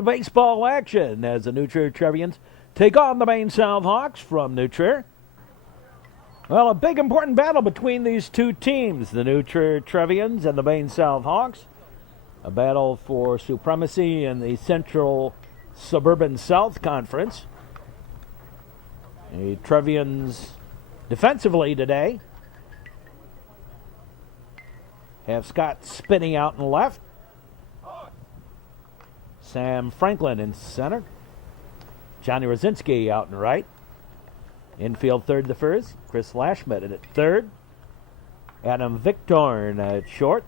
Baseball action as the New Trier Trevians take on the Maine South Hawks from New Trier. Well, a big important battle between these two teams, the New Trier Trevians and the Maine South Hawks. A battle for supremacy in the Central Suburban South Conference. The Trevians defensively today have Scott spinning out in left. Sam Franklin in center. Johnny Rosinski out in right. Infield third to first. Chris Lashmet at third. Adam Victorn at short.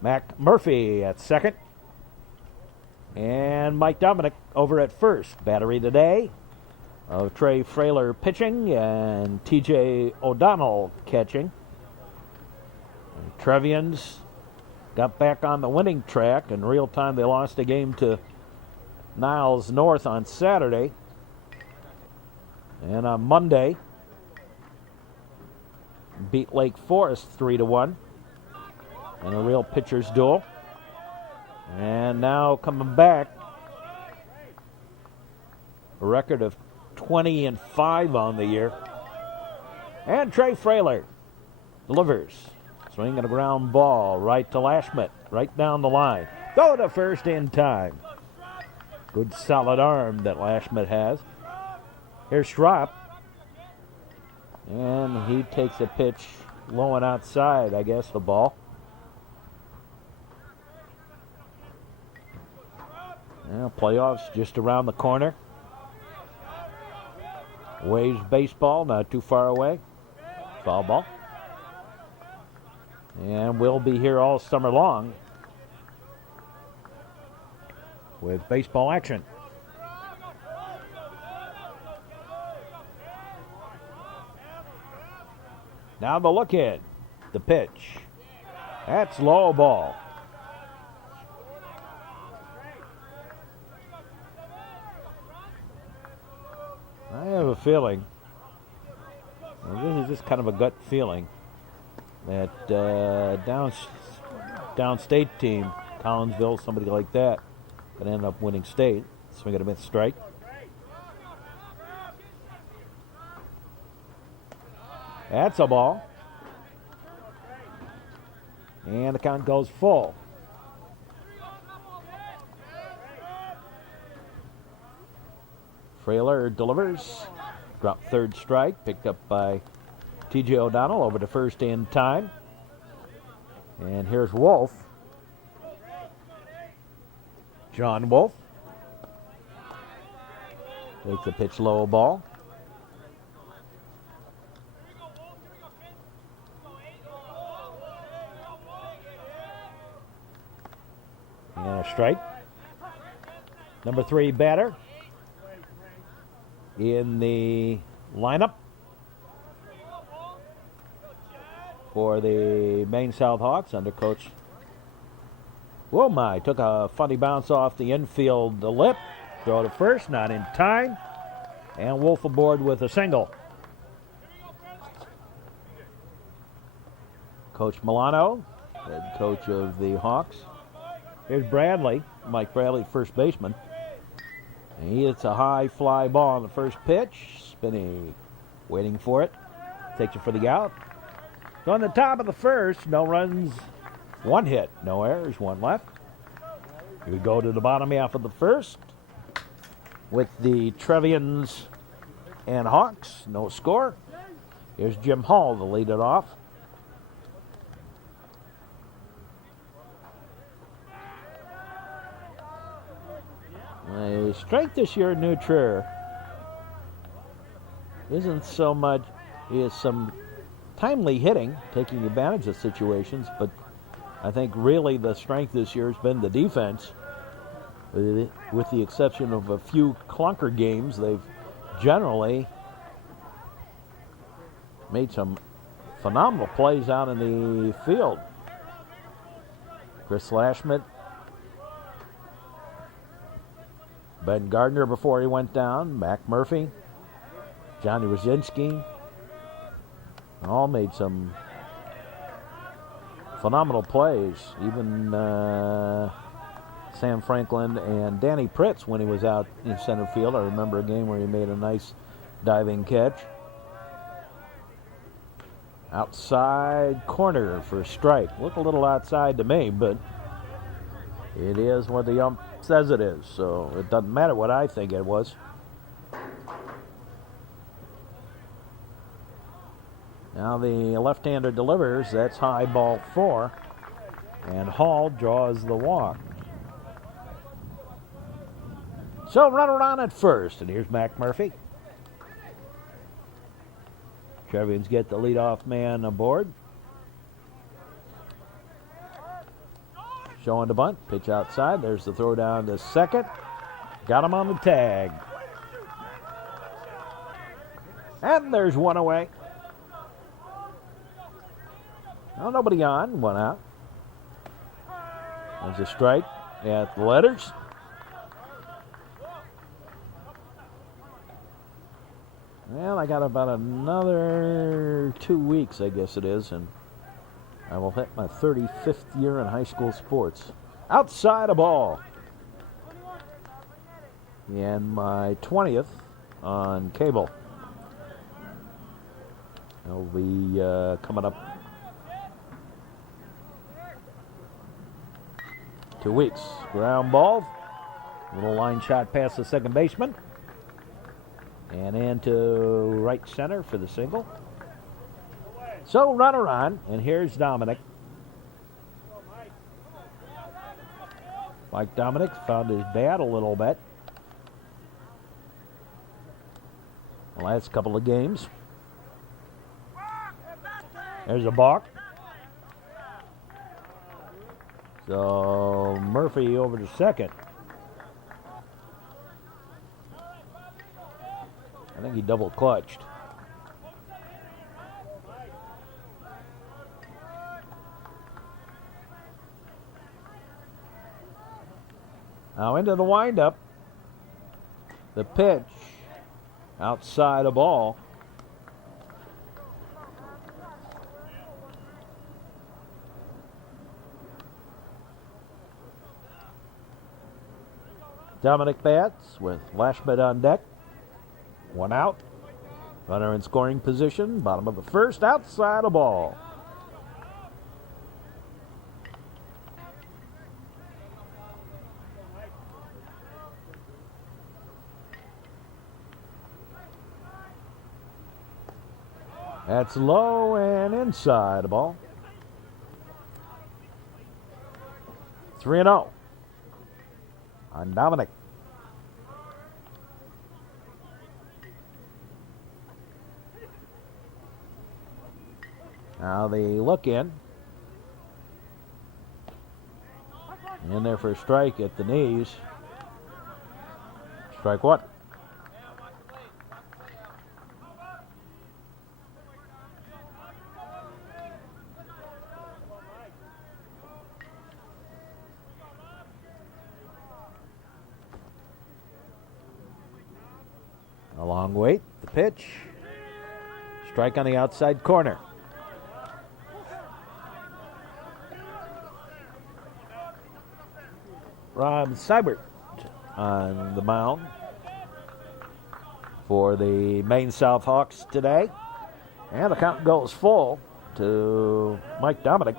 Mac Murphy at second. And Mike Dominic over at first. Battery today of Trey Frailer pitching and TJ O'Donnell catching. And Trevians got back on the winning track. In real time, they lost a game to Niles North on Saturday. And on Monday, beat Lake Forest 3-1 in a real pitcher's duel. And now coming back, a record of 20-5 on the year. And Trey Frailer delivers. Swinging a ground ball right to Lashmet, right down the line. Go to first in time. Good solid arm that Lashmet has. Here's Schropp. And he takes a pitch low and outside, I guess, the ball. Well, playoffs just around the corner. Waves baseball, not too far away. Foul ball. And we'll be here all summer long with baseball action. Now the look in, the pitch. That's low ball. I have a feeling, this is just kind of a gut feeling, that downstate team, Collinsville, somebody like that, could end up winning state. Swing and a miss strike. That's a ball. And the count goes full. Frailer delivers. Dropped third strike. Picked up by TJ O'Donnell over to first in time. And here's Wolf. John Wolf. Takes the pitch low ball. And a strike. Number 3 batter in the lineup for the Maine South Hawks under Coach Wilmy. Took a funny bounce off the infield lip. Throw to first, not in time. And Wolf aboard with a single. Coach Milano, head coach of the Hawks. Here's Bradley, Mike Bradley, first baseman. And he hits a high fly ball on the first pitch. Spinney waiting for it. Takes it for the out. So on the top of the first, no runs, 1 hit, no errors, 1 left. We go to the bottom half of the first with the Trevians and Hawks, no score. Here's Jim Hall to lead it off. The strength this year in New Trier isn't so much, is some timely hitting, taking advantage of situations, but I think really the strength this year has been the defense. With the exception of a few clunker games, they've generally made some phenomenal plays out in the field. Chris Lashmet, Ben Gardner before he went down, Mac Murphy, Johnny Rosinski, all made some phenomenal plays. Even Sam Franklin and Danny Pritz when he was out in center field. I remember a game where he made a nice diving catch. Outside corner for a strike. Looked a little outside to me, but it is what the ump says it is, so it doesn't matter what I think it was. Now the left-hander delivers. That's high, ball 4. And Hall draws the walk. So runner on at first, and here's Mac Murphy. Trevians get the leadoff man aboard. Showing the bunt. Pitch outside. There's the throw down to second. Got him on the tag. And there's one away. Well, nobody on. One out. There's a strike at the letters. Well, I got about another 2 weeks, I guess it is, and I will hit my 35th year in high school sports. Outside a ball. And my 20th on cable. It'll be coming up 2 weeks. Ground ball. Little line shot past the second baseman. And into right center for the single. So runner on, and here's Dominic. Mike Dominic found his bat a little bit the last couple of games. There's a balk. So Murphy over to second. I think he double clutched. Now into the windup. The pitch outside a ball. Dominic bats with Lashmet on deck. One out. Runner in scoring position. Bottom of the first. Outside a ball. That's low and inside a ball. 3-0 on Dominic. Now the look in. In there for a strike at the knees. Strike one. A long wait. The pitch. Strike on the outside corner. Rob Seibert on the mound for the Maine South Hawks today. And the count goes full to Mike Dominic.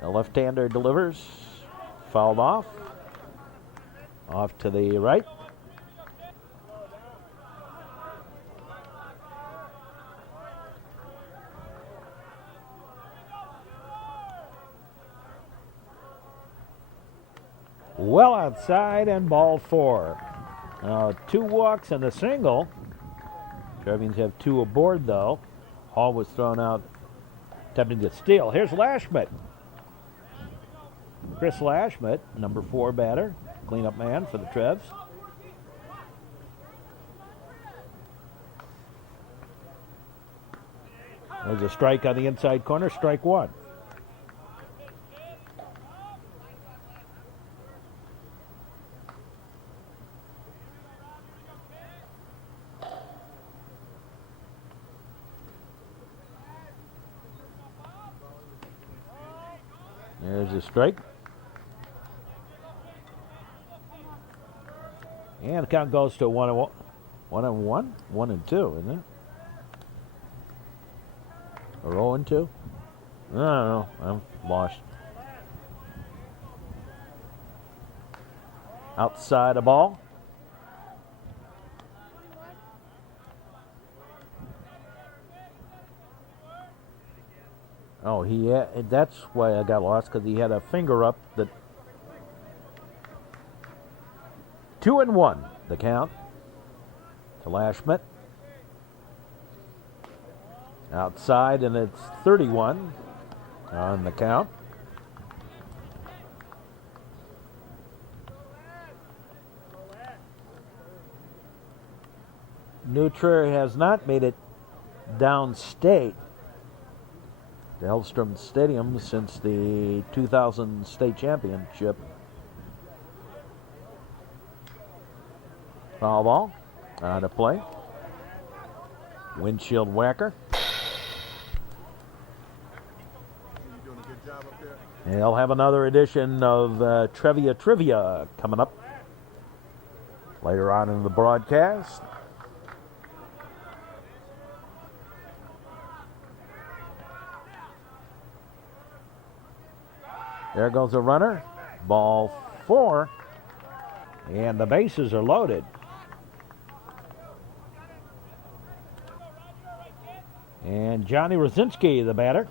The left-hander delivers. Fouled off. Off to the right. Well outside and ball 4. Now 2 walks and a single. Trevians have 2 aboard though. Hall was thrown out attempting to steal. Here's Lashmet. Chris Lashmet, number 4 batter. Cleanup man for the Trevs. There's a strike on the inside corner. Strike 1. There's a strike. And the count goes to 1-1. 1-1? 1-2, isn't it? Or 0-2? I don't know. I'm lost. Outside the ball. Oh, that's why I got lost, because he had a finger up that 2-1, the count to Lashmet. Outside, and it's 31 on the count. New Trier has not made it downstate to Hellstrom Stadium since the 2000 state championship. Foul ball on the play. Windshield whacker. Doing a good job up there. They'll have another edition of Trier Trivia coming up later on in the broadcast. There goes a runner. Ball 4. And the bases are loaded. And Johnny Rosinski, the batter.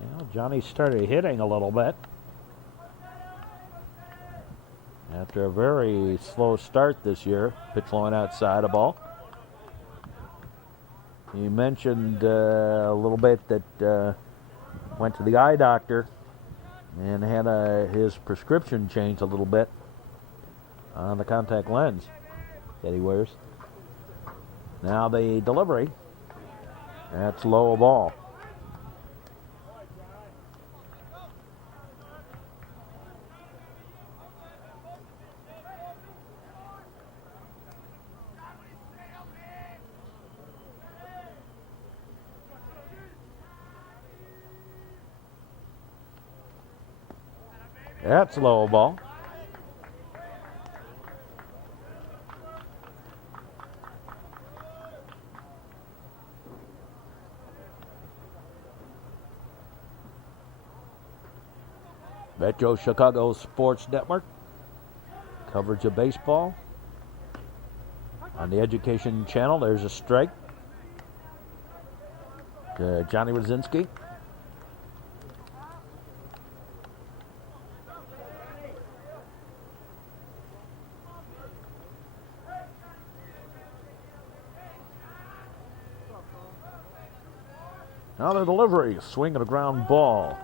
Well, Johnny started hitting a little bit after a very slow start this year. Pitch line outside a ball. You mentioned a little bit that went to the eye doctor and had his prescription changed a little bit on the contact lens that he wears. Now the delivery. That's low ball. That's low ball. Metro Chicago Sports Network. Coverage of baseball. On the Education Channel, there's a strike to Johnny Rosinski. Now the delivery, swing and a ground ball.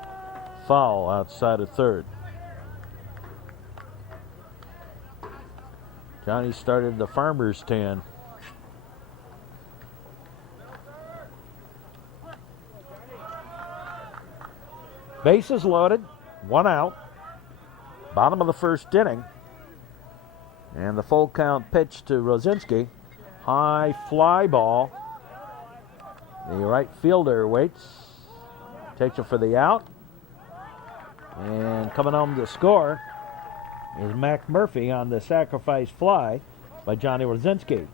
Foul outside of third. Johnny started the farmer's tan. Bases loaded, 1 out. Bottom of the first inning. And the full count pitch to Rosinski. High fly ball. The right fielder waits, takes it for the out, and coming home to score is Mac Murphy on the sacrifice fly by Johnny Rosinski.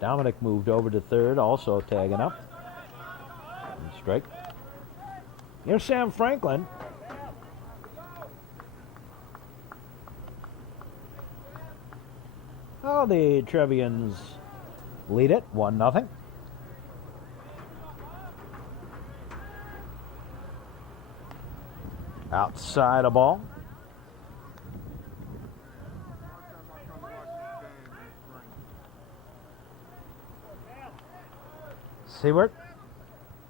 Dominic moved over to third, also tagging up. And strike. Here's Sam Franklin. Oh, the Trevians lead it 1-0. Outside a ball. Seward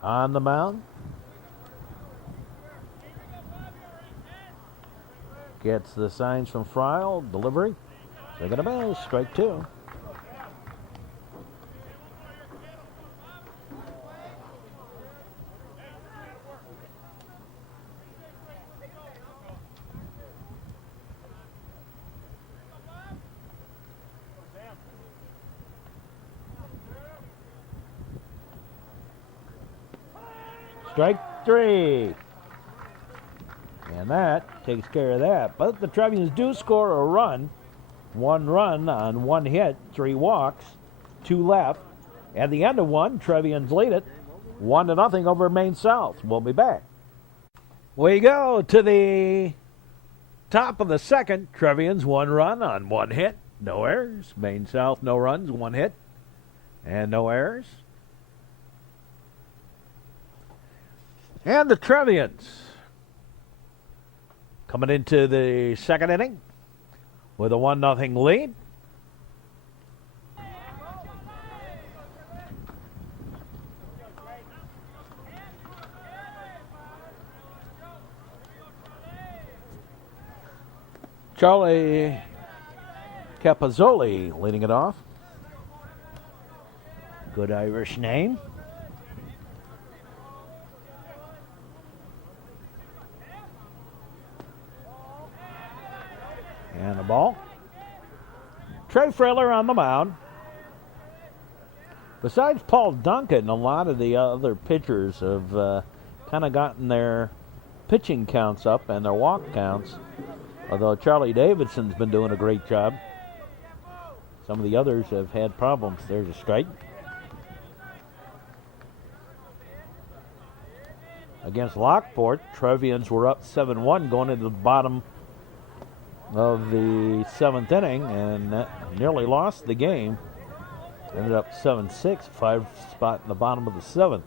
on the mound. Gets the signs from Friel. Delivery. They're going to base. Strike 2. Strike 3. And that takes care of that. But the Trevians do score a run. 1 run on 1 hit, 3 walks, 2 left. At the end of 1, Trevians lead it 1-0 over Maine South. We'll be back. We go to the top of the second. Trevians 1 run on 1 hit, no errors. Maine South no runs, 1 hit, and no errors. And the Trevians coming into the second inning with a 1-0 lead. Charlie Capozzoli leading it off. Good Irish name. And a ball. Trey Frailer on the mound. Besides Paul Duncan, a lot of the other pitchers have kind of gotten their pitching counts up and their walk counts. Although Charlie Davidson's been doing a great job. Some of the others have had problems. There's a strike. Against Lockport, Trevians were up 7-1 going into the bottom of the 7th inning and nearly lost the game. Ended up 7-6, 5 spot in the bottom of the 7th.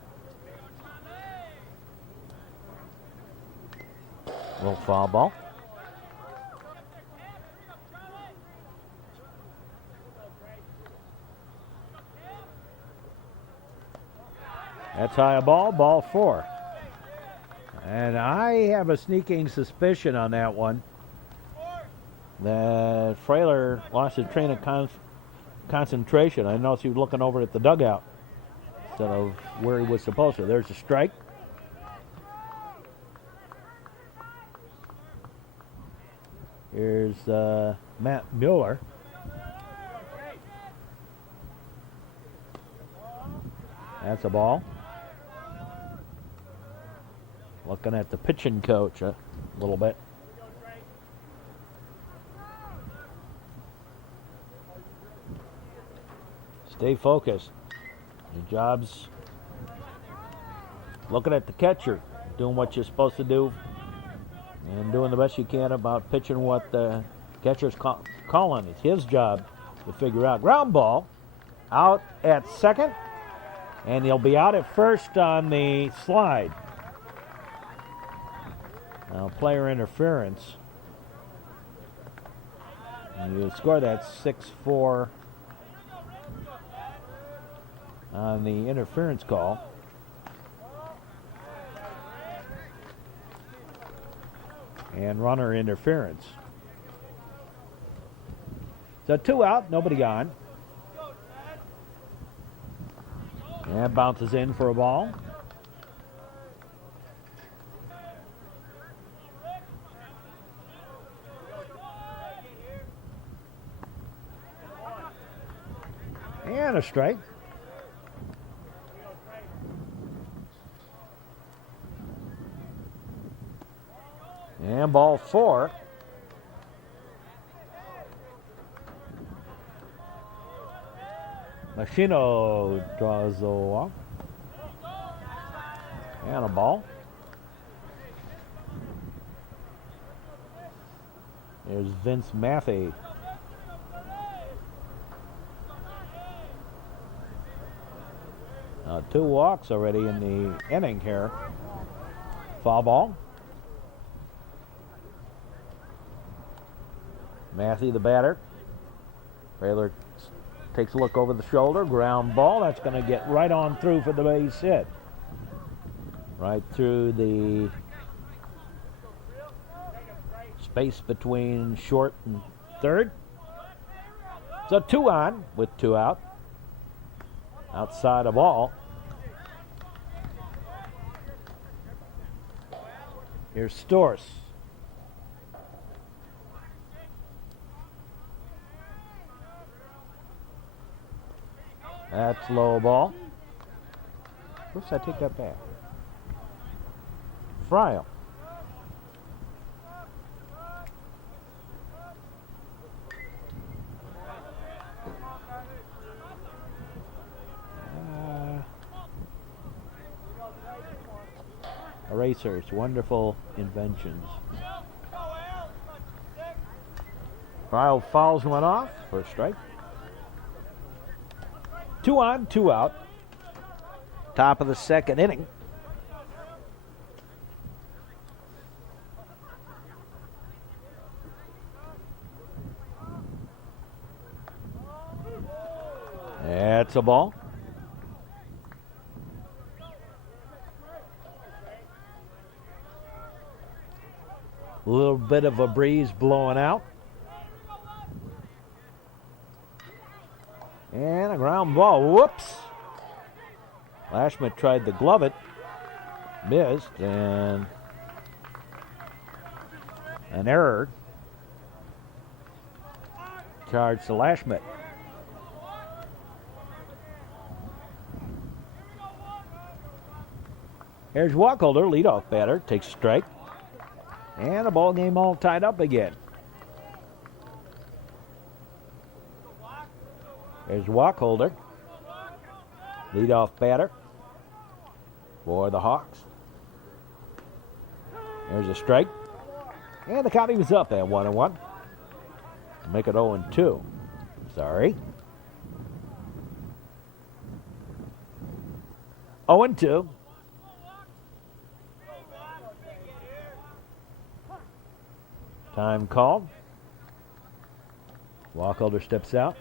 Little foul ball. That's high a ball, ball 4. And I have a sneaking suspicion on that one that Frailer lost his train of concentration. I noticed he was looking over at the dugout instead of where he was supposed to. There's a strike. Here's Matt Mueller. That's a ball. Looking at the pitching coach a little bit. Stay focused. Your job's looking at the catcher, doing what you're supposed to do, and doing the best you can about pitching what the catcher's calling. It's his job to figure out. Ground ball out at second, and he'll be out at first on the slide. Now, player interference. And you score that 6-4 on the interference call. And runner interference. So 2 out, nobody on. And bounces in for a ball. And a strike. And ball 4. Machino draws the walk. And a ball. There's Vince Mathey. Now 2 walks already in the inning here. Foul ball. Mathey, the batter. Frailer takes a look over the shoulder. Ground ball. That's going to get right on through for the base hit. Right through the space between short and third. So 2 on with 2 out. Outside a ball. Here's Storrs. That's low ball. Oops, I take that back. Fryle. Erasers, wonderful inventions. Fryle fouls one off. First strike. 2 on, 2 out. Top of the second inning. That's a ball. A little bit of a breeze blowing out. And a ground ball. Whoops. Lashman tried to glove it. Missed. And an error. Charge to Lashman. Here's Wacholder, leadoff batter, takes a strike. And a ball game all tied up again. There's Wacholder, leadoff batter for the Hawks. There's a strike. And the count was up at 1-1. Make it 0-2. Sorry. 0-2. Time called. Wacholder steps out.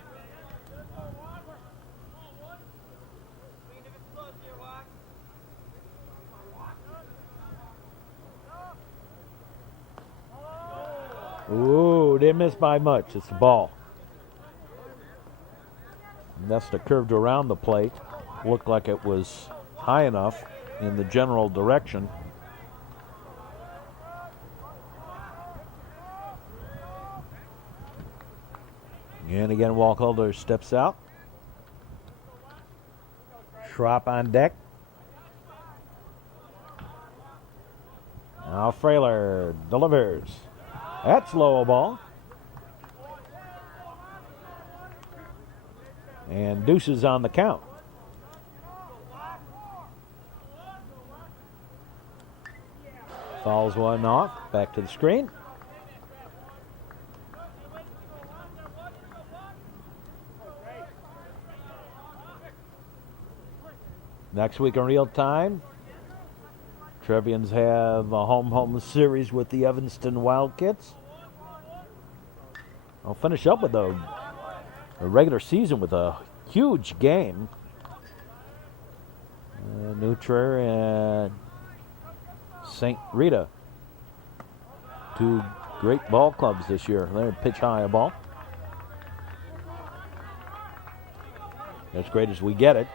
Ooh, didn't miss by much. It's the ball. Nesta curved around the plate. Looked like it was high enough in the general direction. And again, Wacholder steps out. Schropp on deck. Now Frailer delivers. That's low ball. And deuces on the count. Fouls one off. Back to the screen. Next week in real time, Trevians have a home series with the Evanston Wildcats. I'll finish up with a regular season with a huge game. New Trier and St. Rita. 2 great ball clubs this year. They're pitch high a ball. As great as we get it.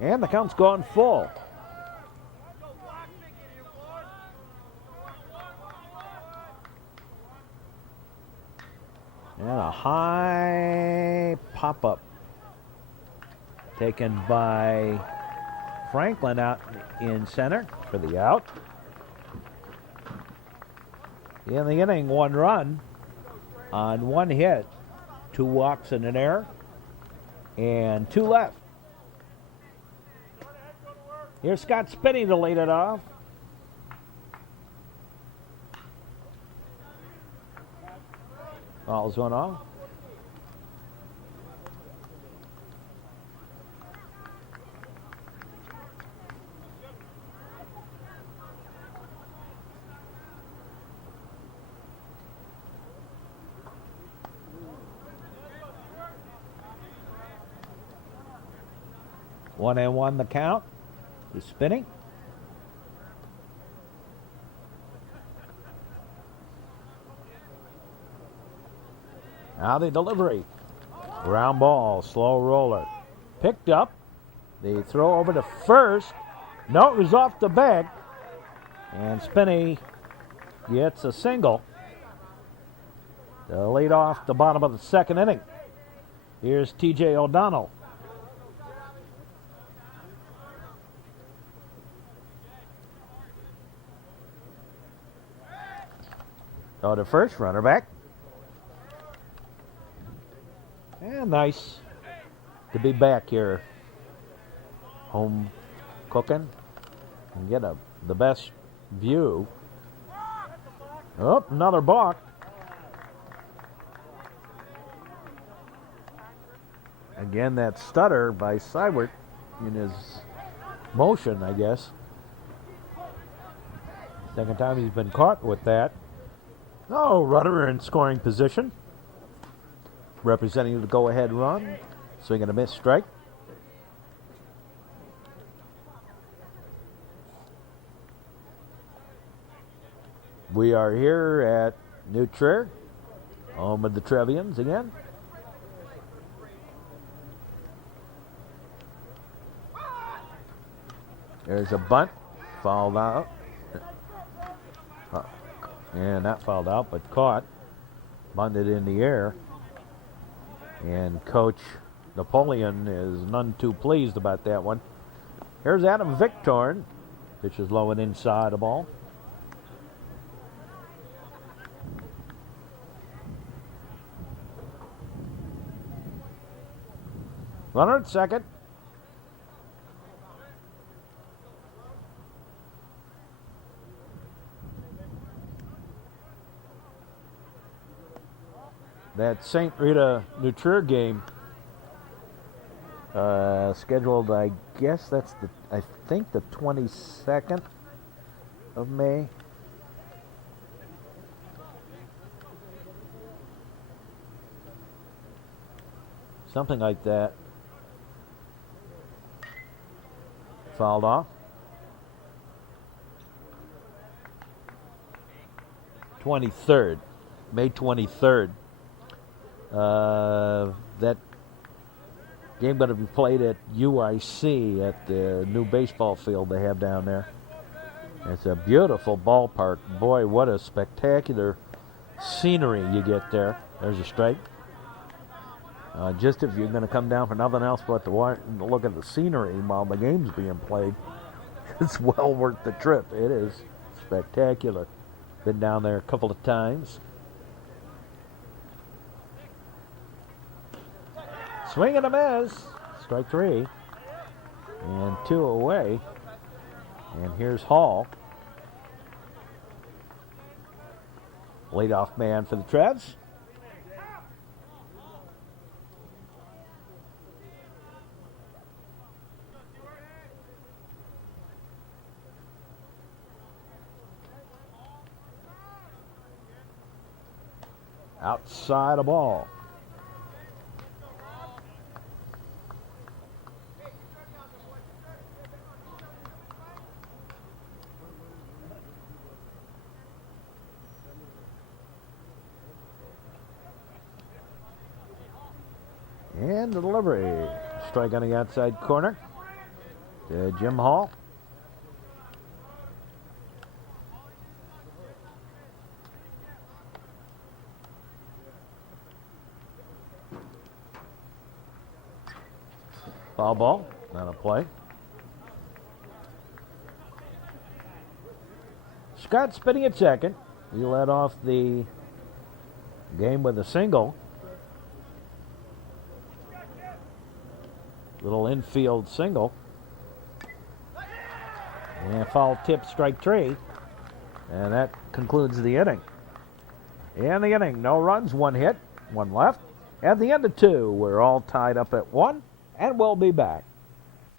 And the count's gone full. And a high pop-up taken by Franklin out in center for the out. In the inning, 1 run on 1 hit, 2 walks and an error, and 2 left. Here's Scott Spinney to lead it off. Fouls one off. One and one the count. Is Spinney. Now the delivery. Ground ball, slow roller. Picked up. The throw over to first. No, it was off the back. And Spinney gets a single to lead off the bottom of the second inning. Here's T.J. O'Donnell. Oh, the first runner back. And nice to be back here. Home cooking. And get the best view. Oh, another balk. Again, that stutter by Seiwert in his motion, I guess. Second time he's been caught with that. Oh, runner in scoring position. Representing the go-ahead run. Swing and a miss strike. We are here at New Trier, home of the Trevians again. There's a bunt, fouled out. And not fouled out, but caught. Bunted in the air. And Coach Napoleon is none too pleased about that one. Here's Adam Victorn. Pitches low and inside the ball. Runner at second. That St. Rita New Trier game scheduled, I guess that's I think the 22nd of May. Something like that. Fouled off. 23rd. May 23rd. That game going to be played at UIC at the new baseball field they have down there. It's a beautiful ballpark. Boy, what a spectacular scenery you get there. There's a strike. Just if you're going to come down for nothing else but to look at the scenery while the game's being played, it's well worth the trip. It is spectacular. Been down there a couple of times. Swing and a miss. Strike three. And two away. And here's Hall. Leadoff man for the Trevs. Outside a ball. And the delivery. Strike on the outside corner to Jim Hall. Foul ball, not a play. Scott spinning at second. He led off the game with a single. Little infield single. And foul tip, strike three. And that concludes the inning. In the inning, no runs, one hit, one left. At the end of two, we're all tied up at one. And we'll be back.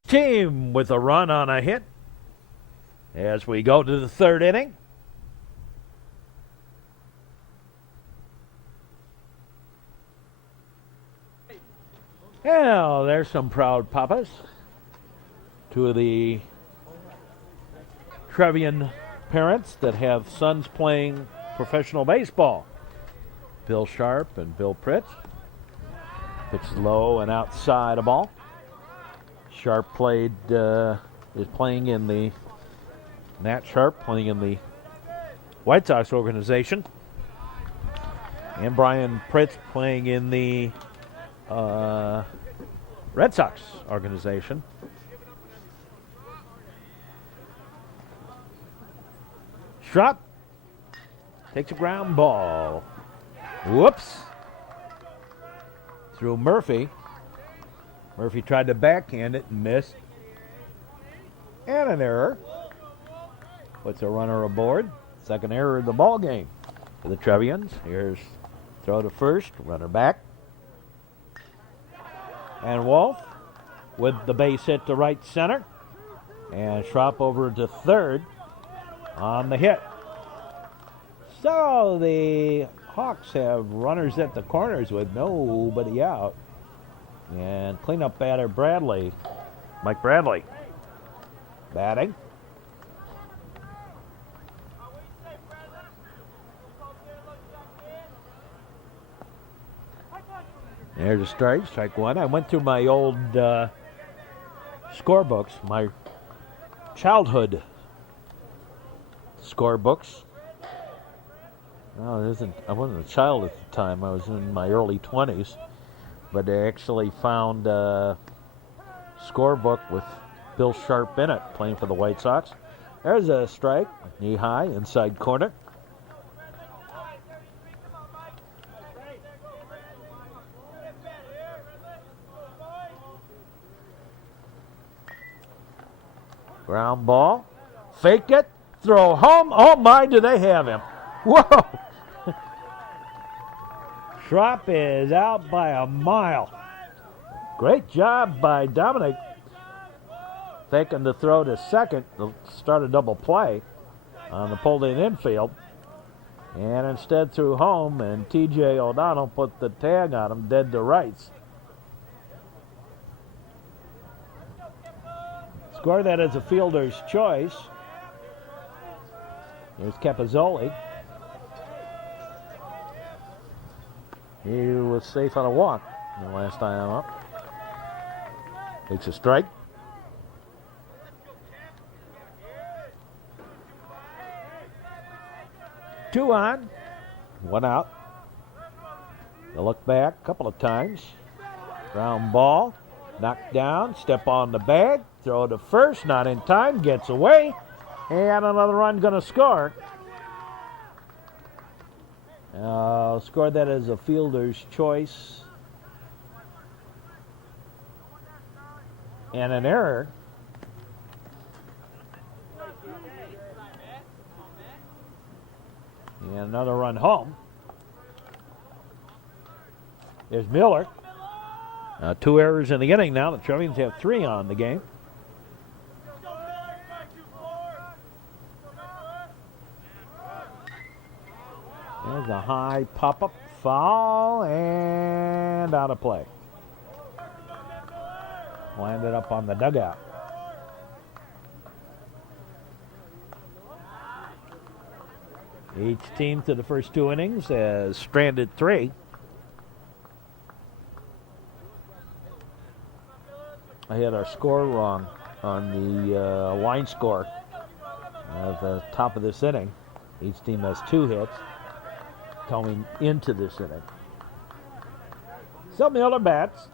Team with a run on a hit as we go to the third inning. Well, there's some proud papas. Two of the Trevian parents that have sons playing professional baseball. Bill Sharp and Bill Pritz. Pitch low and outside a ball. Sharp is playing in the Nat Sharp playing in the White Sox organization, and Brian Pritz playing in the Red Sox organization. Shot Takes a ground ball. Whoops. Through Murphy. Murphy tried to backhand it and missed. And an error. Puts a runner aboard. Second error of the ball game for the Trevians. Here's throw to first, runner back. And Wolf with the base hit to right center. And Schropp over to third on the hit. So the Hawks have runners at the corners with nobody out. And cleanup batter Bradley, Mike Bradley, batting. There's a strike one. I went through my old scorebooks, my childhood scorebooks. Oh, I wasn't a child at the time. I was in my early 20s. But I actually found a scorebook with Bill Sharp in it, playing for the White Sox. There's a strike, knee high, inside corner. Ground ball, fake it, throw home. Oh my, do they have him? Whoa! Schropp is out by a mile. Great job by Dominic. Faking the throw to second to start a double play on the pulled-in infield. And instead threw home, and T.J. O'Donnell put the tag on him, dead to rights. Scored that as a fielder's choice. Here's Capozzoli. He was safe on a walk the last time up. Takes a strike. Two on, one out. They look back a couple of times. Ground ball, knocked down, step on the bag, throw to first, not in time, gets away, and another run going to score. Scored that as a fielder's choice. And an error. And another run home. There's Miller. 2 errors in the inning now. The Trevians have 3 on the game. There's a high pop-up, foul, and out of play. Landed up on the dugout. Each team to the first 2 innings has stranded 3. I had our score wrong on the line score at the top of this inning. Each team has 2 hits coming into this inning. So Miller bats.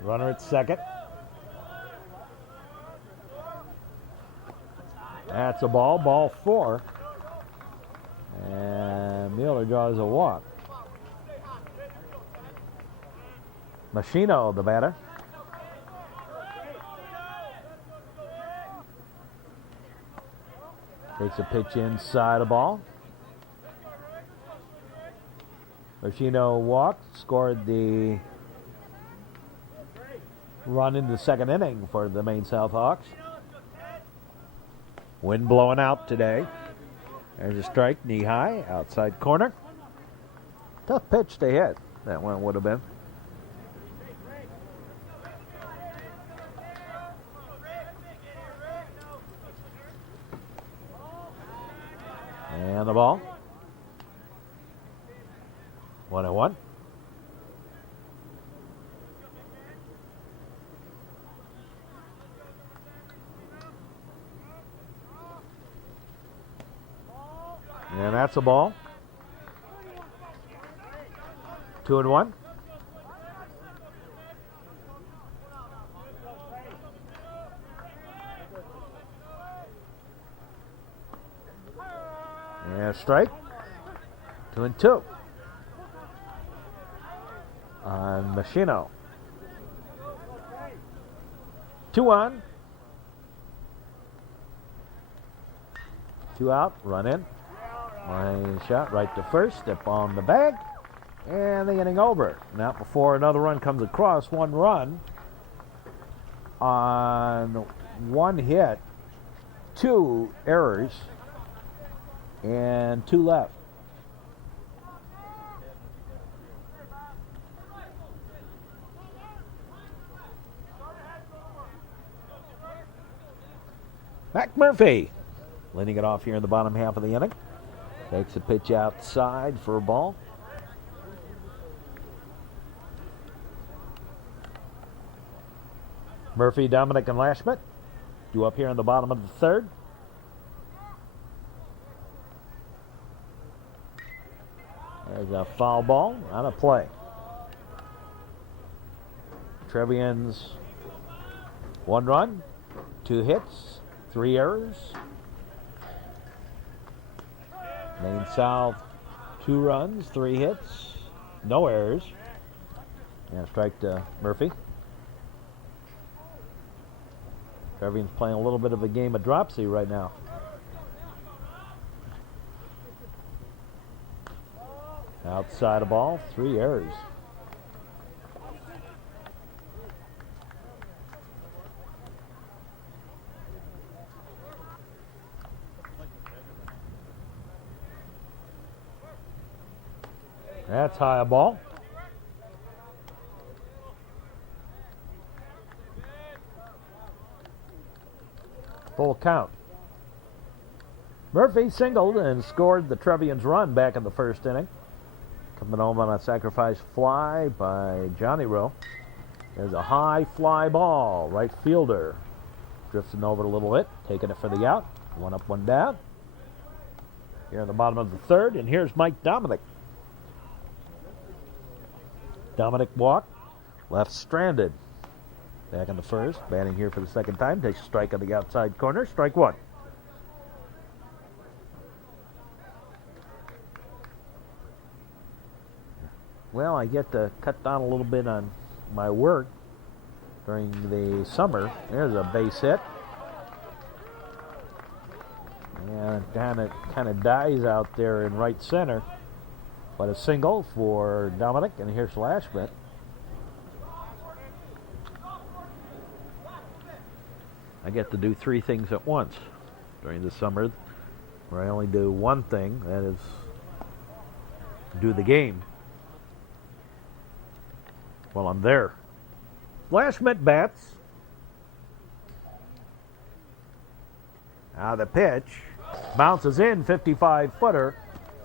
Runner at second. That's a ball 4. And Miller draws a walk. Machino, the batter. Takes a pitch inside a ball. Machino walked, scored the run in the second inning for the Maine South Hawks. Wind blowing out today. There's a strike, knee high, outside corner. Tough pitch to hit, that one would have been. And the ball. 1-1. And that's a ball. 2-1. And a strike. 2-2. On Machino. 2 on. 2 out. Run in. Line shot right to first. Step on the bag. And the inning over. Now before another run comes across, 1 run on 1 hit, 2 errors, and 2 left. Mac Murphy leading it off here in the bottom half of the inning. Takes a pitch outside for a ball. Murphy, Dominic, and Lashmet due up here in the bottom of the third. There's a foul ball on a play. Trevians, 1 run, 2 hits, 3 errors. Maine South, 2 runs, 3 hits, no errors. And a strike to Murphy. Trevian's playing a little bit of a game of dropsy right now. Outside of ball, 3 errors. That's high a ball. Full count. Murphy singled and scored the Trevians run back in the first inning. Coming home on a sacrifice fly by Johnny Rowe. There's a high fly ball. Right fielder drifting over a little bit, taking it for the out. 1 up, 1 down. Here in the bottom of the third, and here's Mike Dominic. Dominic walked, left stranded. Back in the first, batting here for the second time. Takes a strike on the outside corner. Strike 1. Well, I get to cut down a little bit on my work during the summer. There's a base hit. And kind of dies out there in right center. But a single for Dominic, and here's Lashmet. I get to do 3 things at once during the summer, where I only do 1 thing, that is do the game while I'm there. Lashmet bats. Now the pitch bounces in, 55-footer,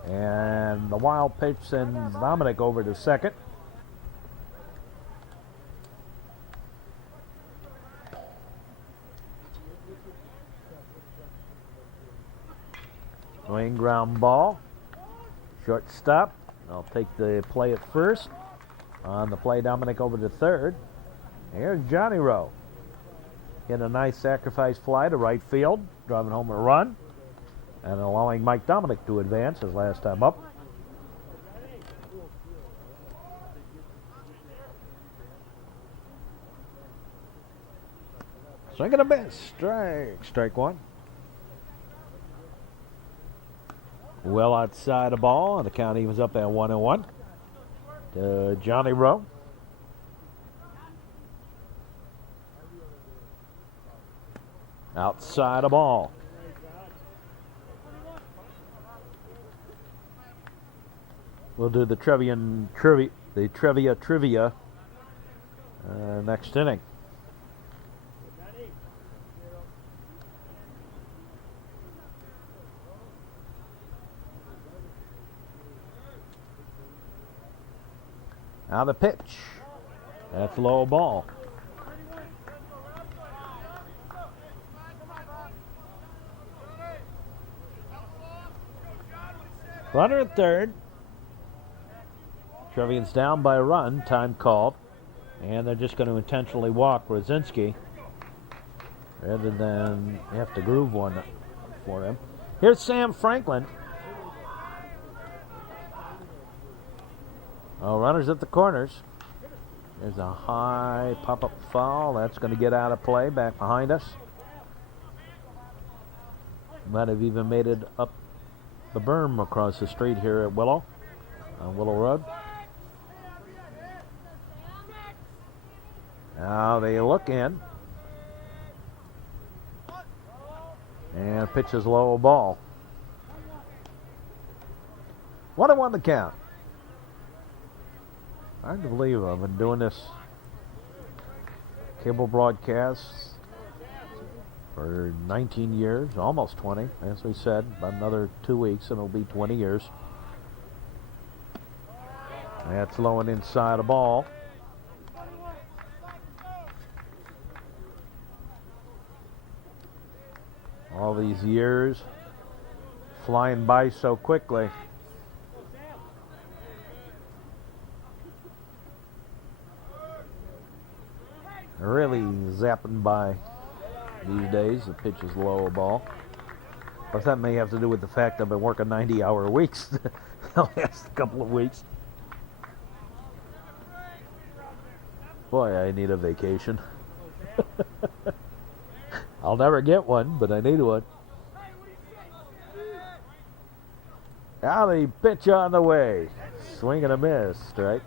and the wild pitch sends Dominic over to second. Swing, ground ball. Shortstop. I'll take the play at first. On the play, Dominic over to third. Here's Johnny Rowe. Hit a nice sacrifice fly to right field, driving home a run, and allowing Mike Dominic to advance his last time up. Swing and a miss. Strike 1. Well outside the ball, and the count evens up at 1-1 to Johnny Rowe. Outside the ball. We'll do the Trivia Trivia next inning. Now the pitch. That's low ball. Runner at third. Trevian's down by a run. Time called. And they're just going to intentionally walk Rosinski rather than have to groove one for him. Here's Sam Franklin. Oh, runners at the corners. There's a high pop-up foul. That's going to get out of play back behind us. Might have even made it up the berm across the street here at Willow, on Willow Road. Now they look in. And pitch is low ball. 1-1 the count. Hard to believe I've been doing this cable broadcast for 19 years, almost 20, as we said. About another 2 weeks and it'll be 20 years. That's low and inside a ball. All these years flying by so quickly. Really zapping by these days. The pitch is low ball. Of course, that may have to do with the fact I've been working 90-hour weeks the last couple of weeks. Boy, I need a vacation. I'll never get one, but I need one. Now the pitch on the way. Swing and a miss, strike.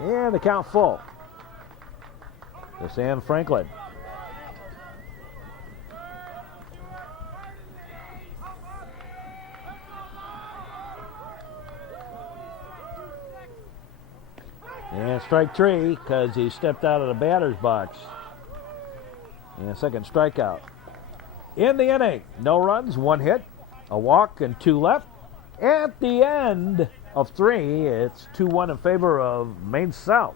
And the count full. To Sam Franklin. And strike three because he stepped out of the batter's box. And second strikeout. In the inning, no runs, 1 hit, a walk, and 2 left. At the end of 3, it's 2-1 in favor of Maine South.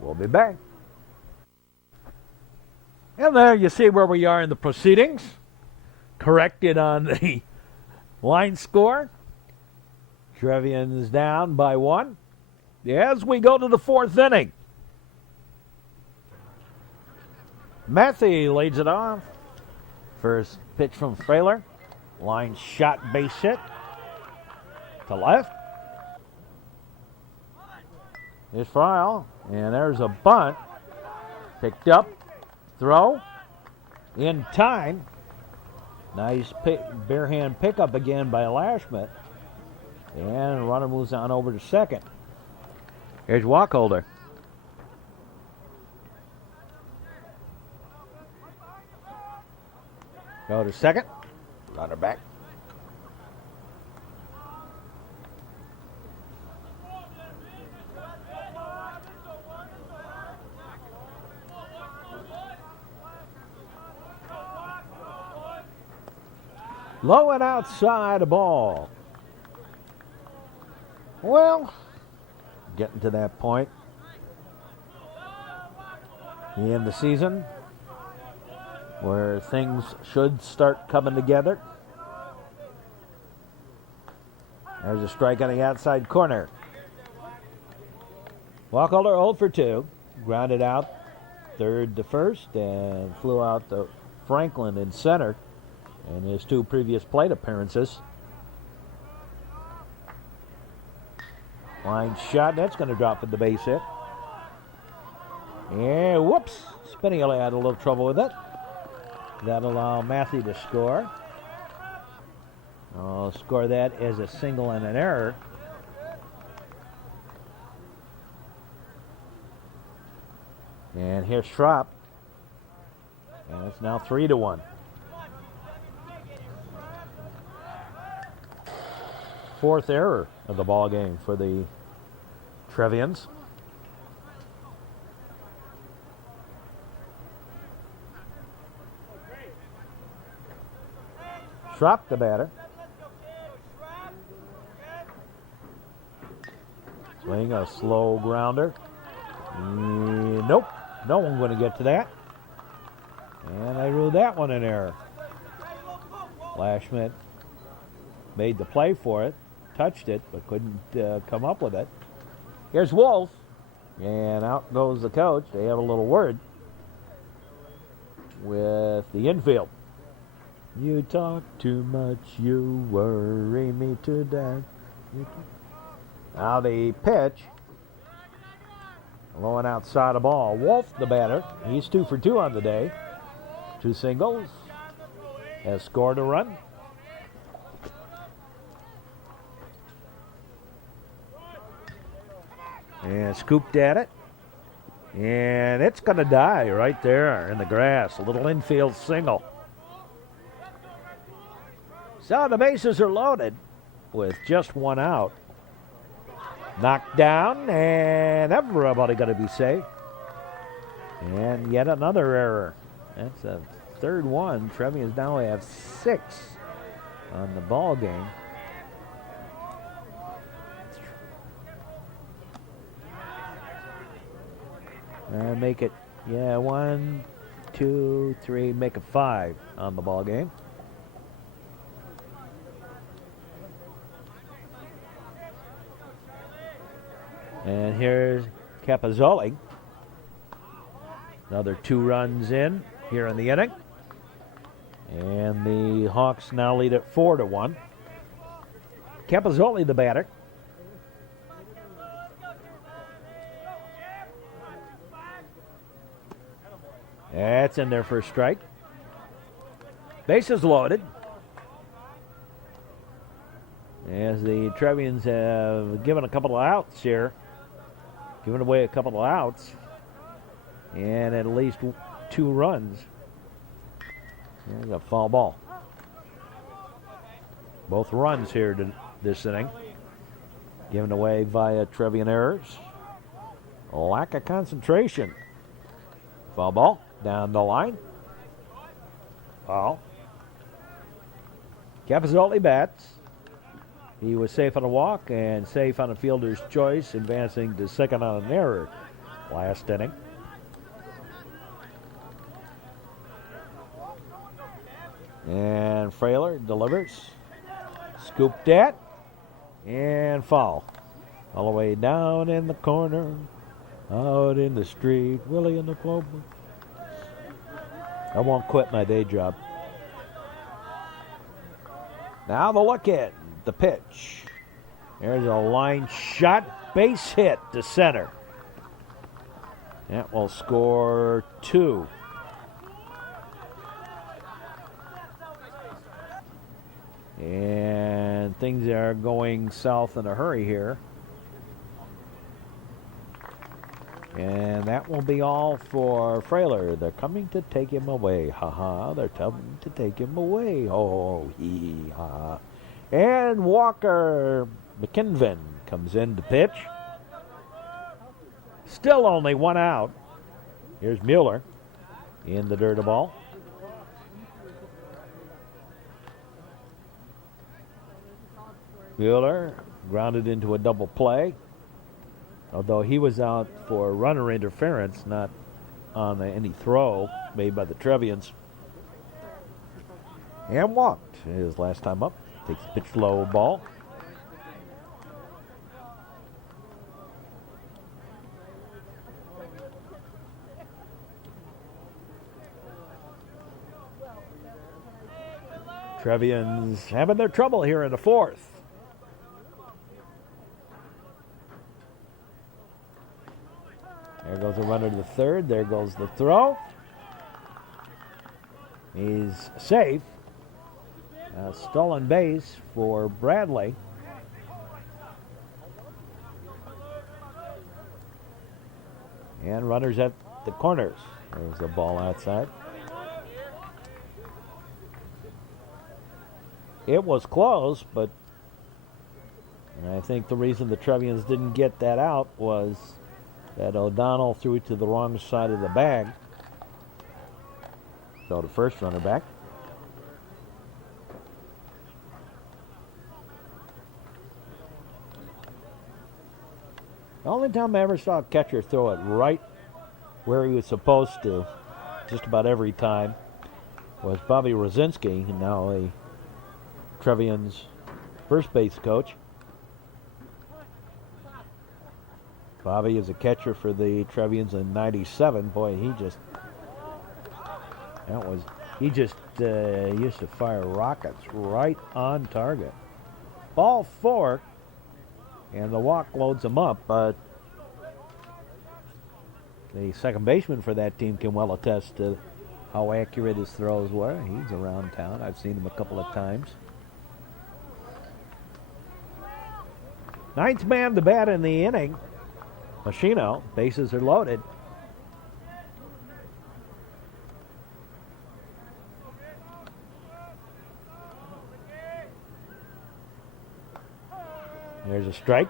We'll be back. And there you see where we are in the proceedings. Corrected on the line score. Trevians down by 1. As we go to the 4th inning. Matthew leads it off. First pitch from Frailer. Line shot, base hit. To left. Here's Fryle. And there's a bunt. Picked up. Throw. In time. Nice bare hand pickup again by Lashmet. And runner moves on over to second. Here's Wacholder. Go to second. Runner back. Low and outside a ball. Well, getting to that point in the season where things should start coming together. There's a strike on the outside corner. Wacholder 0 for 2. Grounded out third to first and flew out to Franklin in center in his 2 previous plate appearances. Line shot, that's going to drop at the base hit. And whoops, Spinelli had a little trouble with it. That'll allow Matthew to score. I'll score that as a single and an error. And here's Schropp. And it's now 3-1. Fourth error of the ball game for the Trevians. Schropp, the batter. Swing a slow grounder. Nope, no one going to get to that. And I ruled that one an error. Lashmet made the play for it, touched it, but couldn't come up with it. Here's Wolf, and out goes the coach. They have a little word with the infield. You talk too much, you worry me to death. Now the pitch. Low and outside the ball. Wolf, the batter. He's 2 for 2 on the day. 2 singles. Has scored a run. And scooped at it. And it's going to die right there in the grass. A little infield single. So the bases are loaded with just 1 out. Knocked down, and everybody going to be safe. And yet another error. That's a third one. Trevians now have 6 on the ball game. And make it, 1, 2, 3, make it 5 on the ball game. And here's Capozzoli. Another 2 runs in here in the inning. And the Hawks now lead it 4-1. Capozzoli, the batter. That's in there for a strike. Bases loaded. As the Trevians have given a couple of outs here. Given away a couple of outs. And at least 2 runs. There's a foul ball. Both runs here to this inning. Given away via Trevian errors. Lack of concentration. Foul ball down the line. Foul. Capozzoli bats. He was safe on a walk and safe on a fielder's choice, advancing to second on an error last inning. And Frailer delivers. Scooped at. And foul. All the way down in the corner. Out in the street. Willie in the club. I won't quit my day job. Now the look at the pitch. There's a line shot. Base hit to center. That will score 2. And things are going south in a hurry here. And that will be all for Frailer. They're coming to take him away. Ha-ha. They're coming to take him away. Oh, hee-ha. And Walker McKinvin comes in to pitch. Still only 1 out. Here's Mueller in the dirt ball. Mueller grounded into a double play. Although he was out for runner interference, not on any throw made by the Trevians. And walked his last time up. Takes the pitch low ball. Trevians having their trouble here in the 4th. There goes a runner to the 3rd. There goes the throw. He's safe. Stolen base for Bradley. And runners at the corners. There's the ball outside. It was close, but I think the reason the Trevians didn't get that out was that O'Donnell threw it to the wrong side of the bag. So the first runner back. The only time I ever saw a catcher throw it right where he was supposed to, just about every time, was Bobby Rosinski, now a Trevians first base coach. Bobby is a catcher for the Trevians in '97. Boy, that was He just used to fire rockets right on target. Ball 4, and the walk loads him up, but the second baseman for that team can well attest to how accurate his throws were. He's around town. I've seen him a couple of times. Ninth man to bat in the inning. Machino, bases are loaded. There's a strike.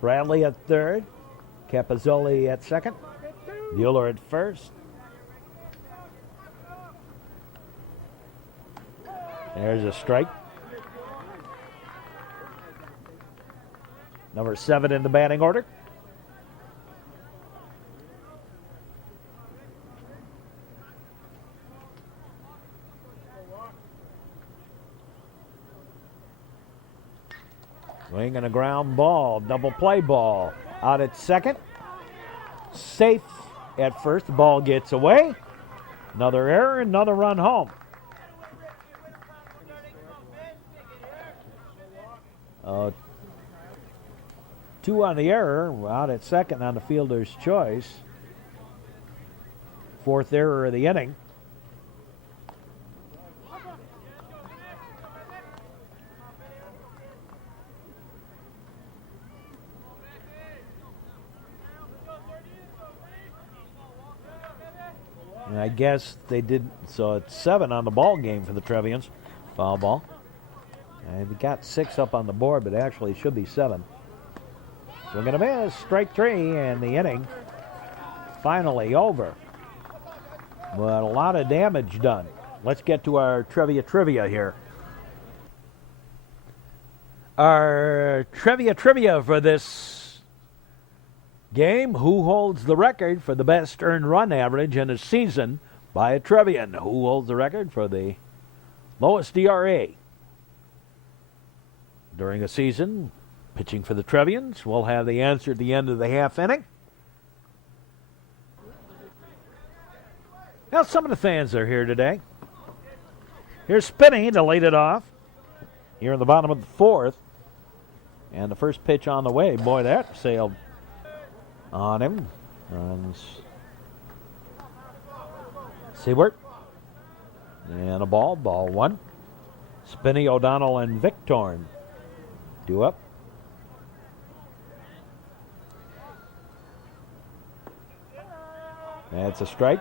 Bradley at third. Capozzoli at second. Bueller at first. There's a strike. Number 7 in the batting order. Swing and a ground ball, double play ball. Out at second. Safe at first. The ball gets away. Another error, another run home. Two on the error, out at second on the fielder's choice. Fourth error of the inning. And I guess they did, so it's 7 on the ball game for the Trevians. Foul ball. And we got 6 up on the board, but actually it should be 7. Swing and a miss, strike 3, and the inning finally over. But a lot of damage done. Let's get to our trivia here. Our trivia for this game: who holds the record for the best earned run average in a season by a Trevian? Who holds the record for the lowest ERA during a season? Pitching for the Trevians. We'll have the answer at the end of the half inning. Now, some of the fans are here today. Here's Spinney to lead it off here in the bottom of the 4th. And the first pitch on the way. Boy, that sailed on him. Runs Siebert. And a ball 1. Spinney, O'Donnell, and Victorn. 2 up. That's a strike.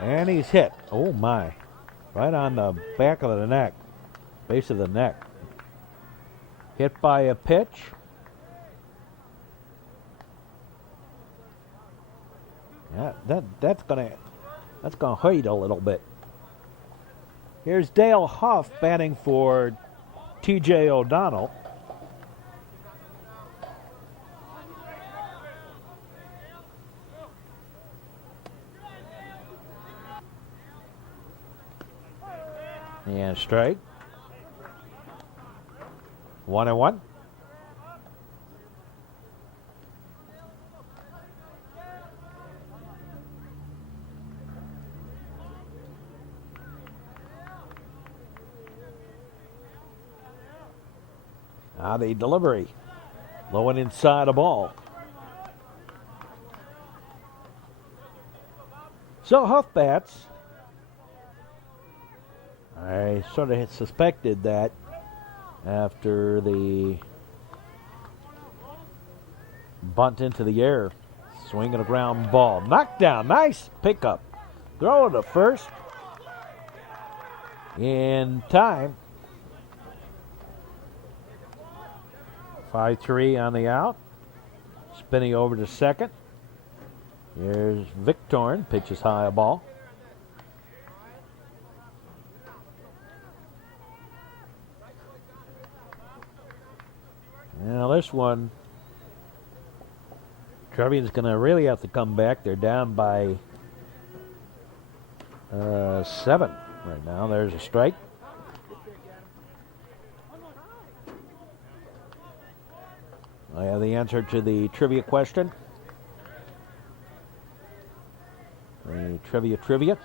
And he's hit. Oh, my. Right on the back of the neck. Base of the neck. Hit by a pitch. Yeah, that's gonna hurt a little bit. Here's Dale Huff batting for T.J. O'Donnell. And strike. 1-1. Now the delivery. Low and inside a ball. So Huff bats. I sort of had suspected that after the bunt into the air. Swing and a ground ball. Knocked down. Nice pickup. Throw to first. In time. 5-3 on the out. Spinning over to second. Here's Victorn. Pitches high a ball. Now this one, Trevian's going to really have to come back. They're down by 7 right now. There's a strike. I have the answer to the trivia question. The trivia.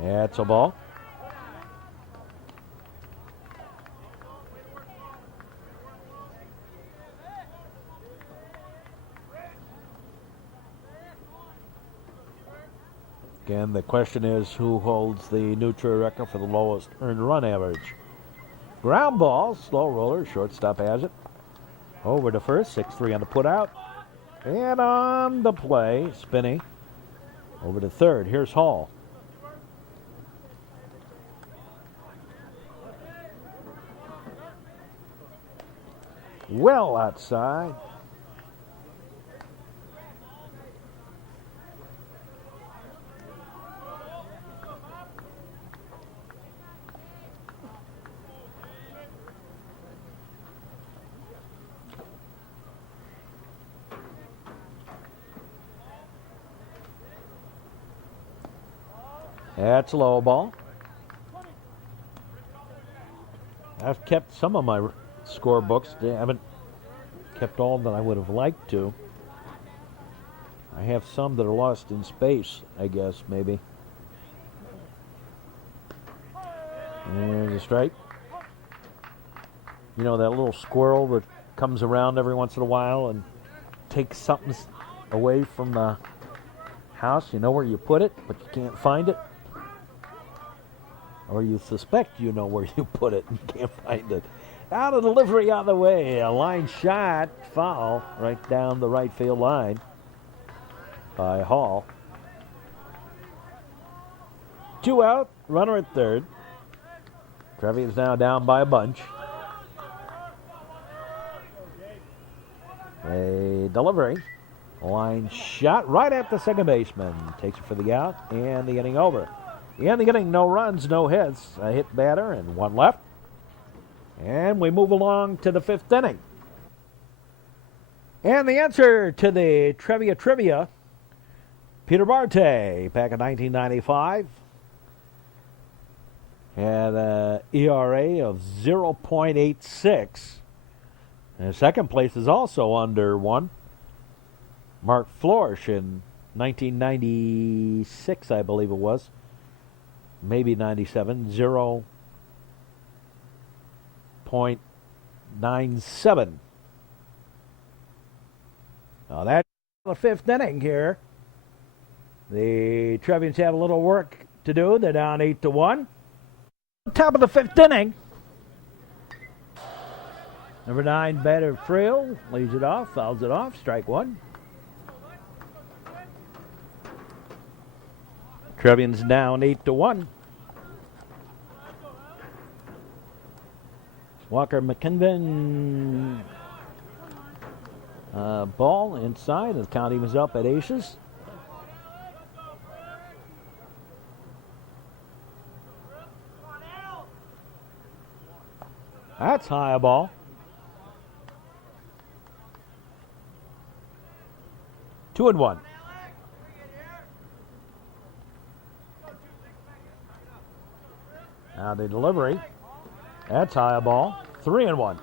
That's a ball. Again, the question is who holds the new Trier record for the lowest earned run average. Ground ball, slow roller, shortstop has it. Over to first, 6-3 on the put out. And on the play, Spinney. Over to third, here's Hall. Well outside. That's low ball. I've kept some of my score books. I haven't kept all that I would have liked to. I have some that are lost in space, I guess, maybe. There's a strike. You know that little squirrel that comes around every once in a while and takes something away from the house? You know where you put it, but you can't find it? Or you suspect you know where you put it and can't find it. Out of delivery on the way. A line shot, foul, right down the right field line by Hall. 2 out, runner at third. Trevians now down by a bunch. A delivery. Line shot right at the second baseman. Takes it for the out and the inning over. In the inning, no runs, no hits. A hit batter and one left. And we move along to the fifth inning. And the answer to the trivia, Peter Barte, back in 1995, had an ERA of 0.86. And second place is also under 1. Mark Florsch in 1996, I believe it was. Maybe 97, 0.97. Now that's the fifth inning here. The Trevians have a little work to do. They're down 8-1. Top of the fifth inning. Number 9, batter Friel leads it off, fouls it off, strike one. Trevians down 8-1. Walker McKinven ball inside. The count evens up at aces. That's high a ball. Two and one. Now the delivery. That's high a ball. 3-1.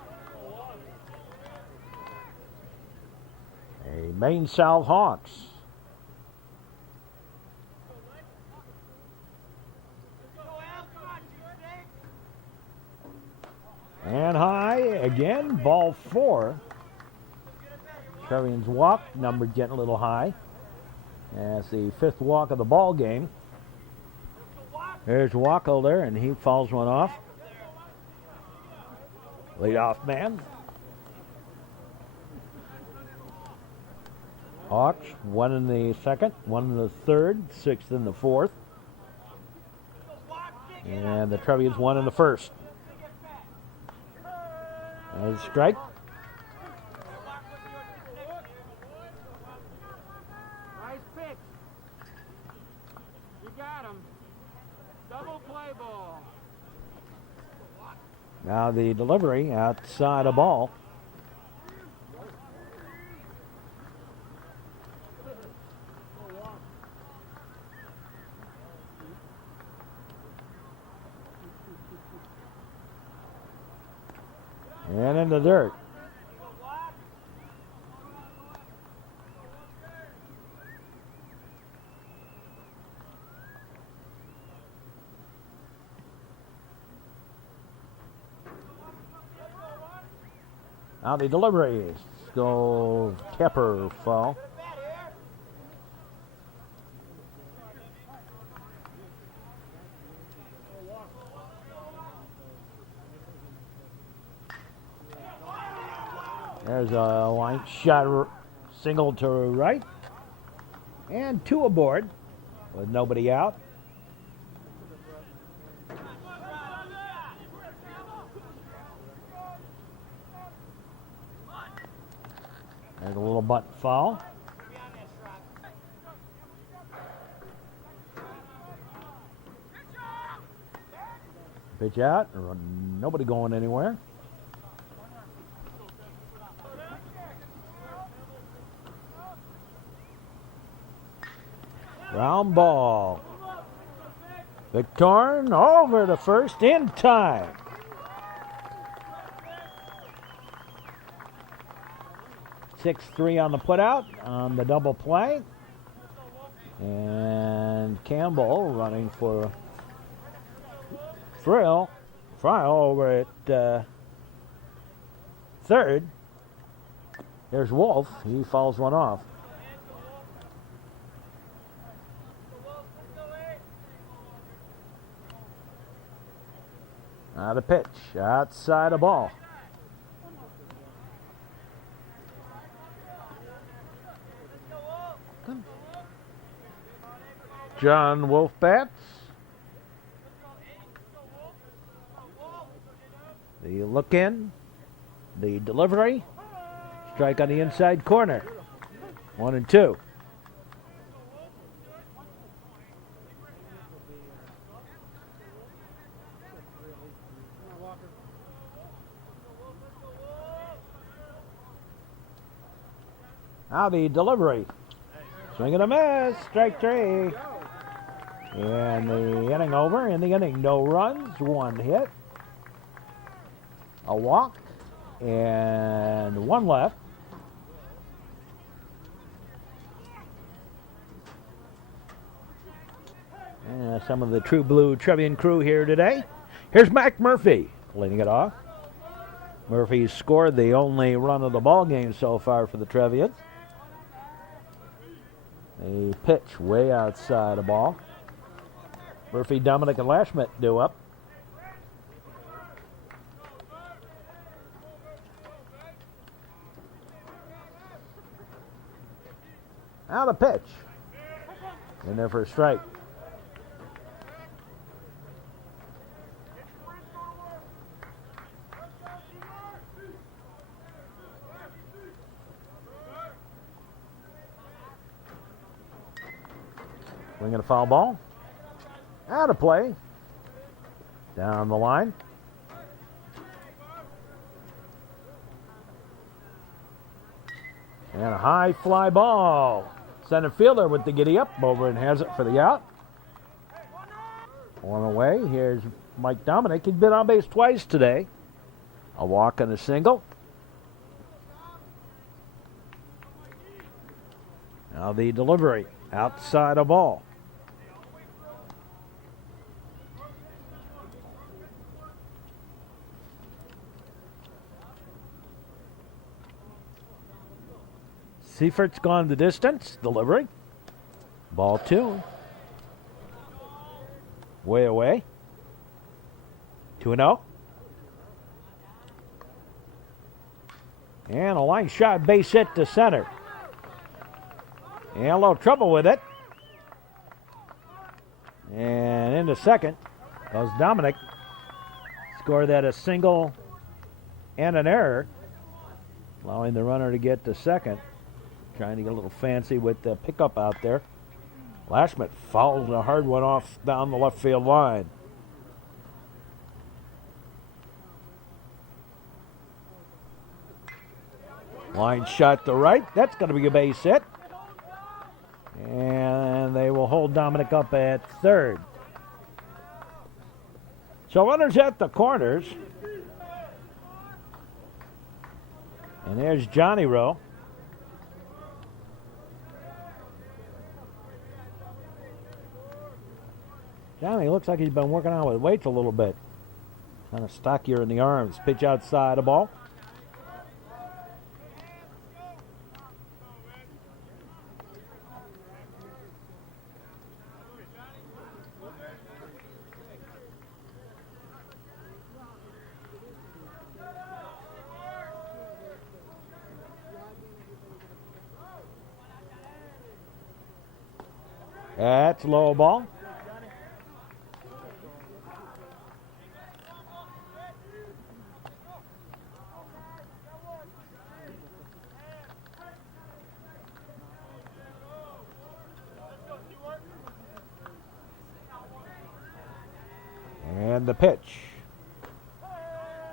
A Maine South Hawks. And high again, ball 4. Trevians walk, number getting a little high. That's the 5th walk of the ball game. There's Wacholder, and he fouls one off. Leadoff man. Hawks, 1 in the second, 1 in the third, 6 in the fourth. And the Trevians 1 in the first. And a strike. Nice pitch. You got him. Double play ball. Now the delivery outside a ball. in the dirt. Now the delivery. Go Kepper foul. There's a line shot, single to right, and 2 aboard with nobody out. There's a little butt foul. Pitch out, nobody going anywhere. Round ball. Victorine over to first in time. Six-3 on the putout on the double play. And Campbell running for Friel over at third. There's Wolf. He fouls one off. Now the pitch, outside the ball. John Wolf bats. The look in, the delivery, strike on the inside corner. 1-2. Now the delivery. Swing and a miss. Strike 3. And the inning over. In the inning, no runs, 1 hit, a walk, and 1 left. And some of the True Blue Trevian crew here today. Here's Mac Murphy leading it off. Murphy's scored the only run of the ball game so far for the Trevians. A pitch way outside the ball. Murphy, Dominic, and Lashmet due up. Now the pitch. In there for a strike. Swinging a foul ball. Out of play. Down the line. And a high fly ball. Center fielder with the giddy up over and has it for the out. On the way, here's Mike Dominic. He's been on base twice today. A walk and a single. Now the delivery. Outside a ball. Seifert's gone the distance. Delivery. Ball 2. Way away. 2-0. And a line shot, base hit to center. And a little trouble with it. And into second goes Dominic. Scored that a single and an error, allowing the runner to get to second. Trying to get a little fancy with the pickup out there. Lashmet fouled a hard one off down the left field line. Line shot to right. That's going to be a base hit. And they will hold Dominic up at third. So runners at the corners. And there's Johnny Rowe. Johnny looks like he's been working out with weights a little bit. Kind of stockier in the arms. Pitch outside the ball. That's low ball. And the pitch.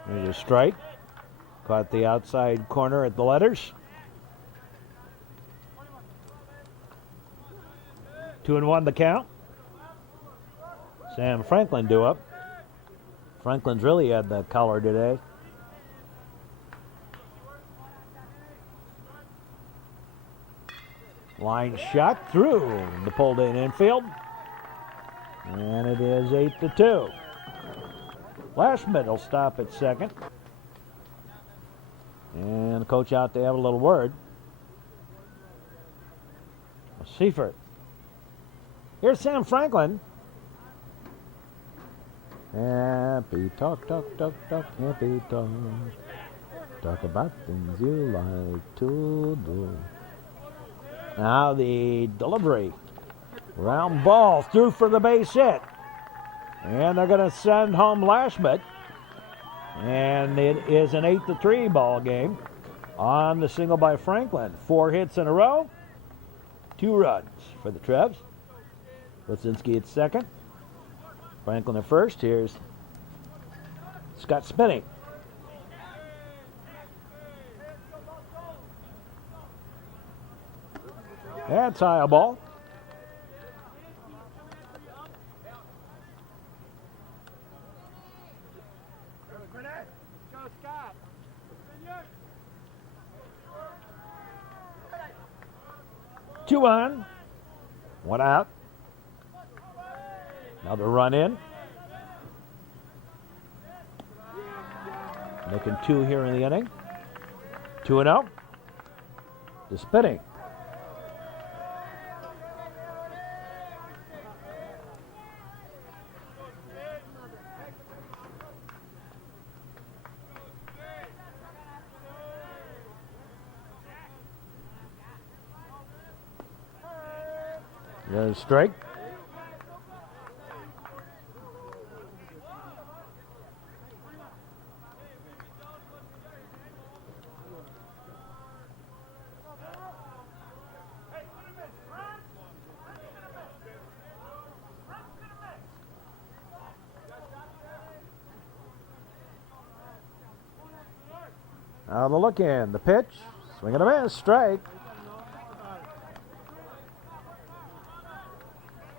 There's a strike. Caught the outside corner at the letters. 2-1 the count. Sam Franklin due up. Franklin's really had the collar today. Line shot through the pulled in infield. And it is 8-2. Lashman will stop at second. And the coach out to have a little word. Seifert. Here's Sam Franklin. Happy talk, talk, talk, talk, happy talk. Talk about things you like to do. Now the delivery. Round ball through for the base hit. And they're going to send home Lashman. And it is an 8-3 ball game on the single by Franklin. 4 hits in a row. 2 runs for the Trevs. Wacinski at second. Franklin at first. Here's Scott Spinney. That's high a ball. Go, Scott. 2 on. 1 out. Another run in. Making 2 here in the inning. 2-0. To Spinney. There's a strike. Now the look in, the pitch, swing and a miss, strike.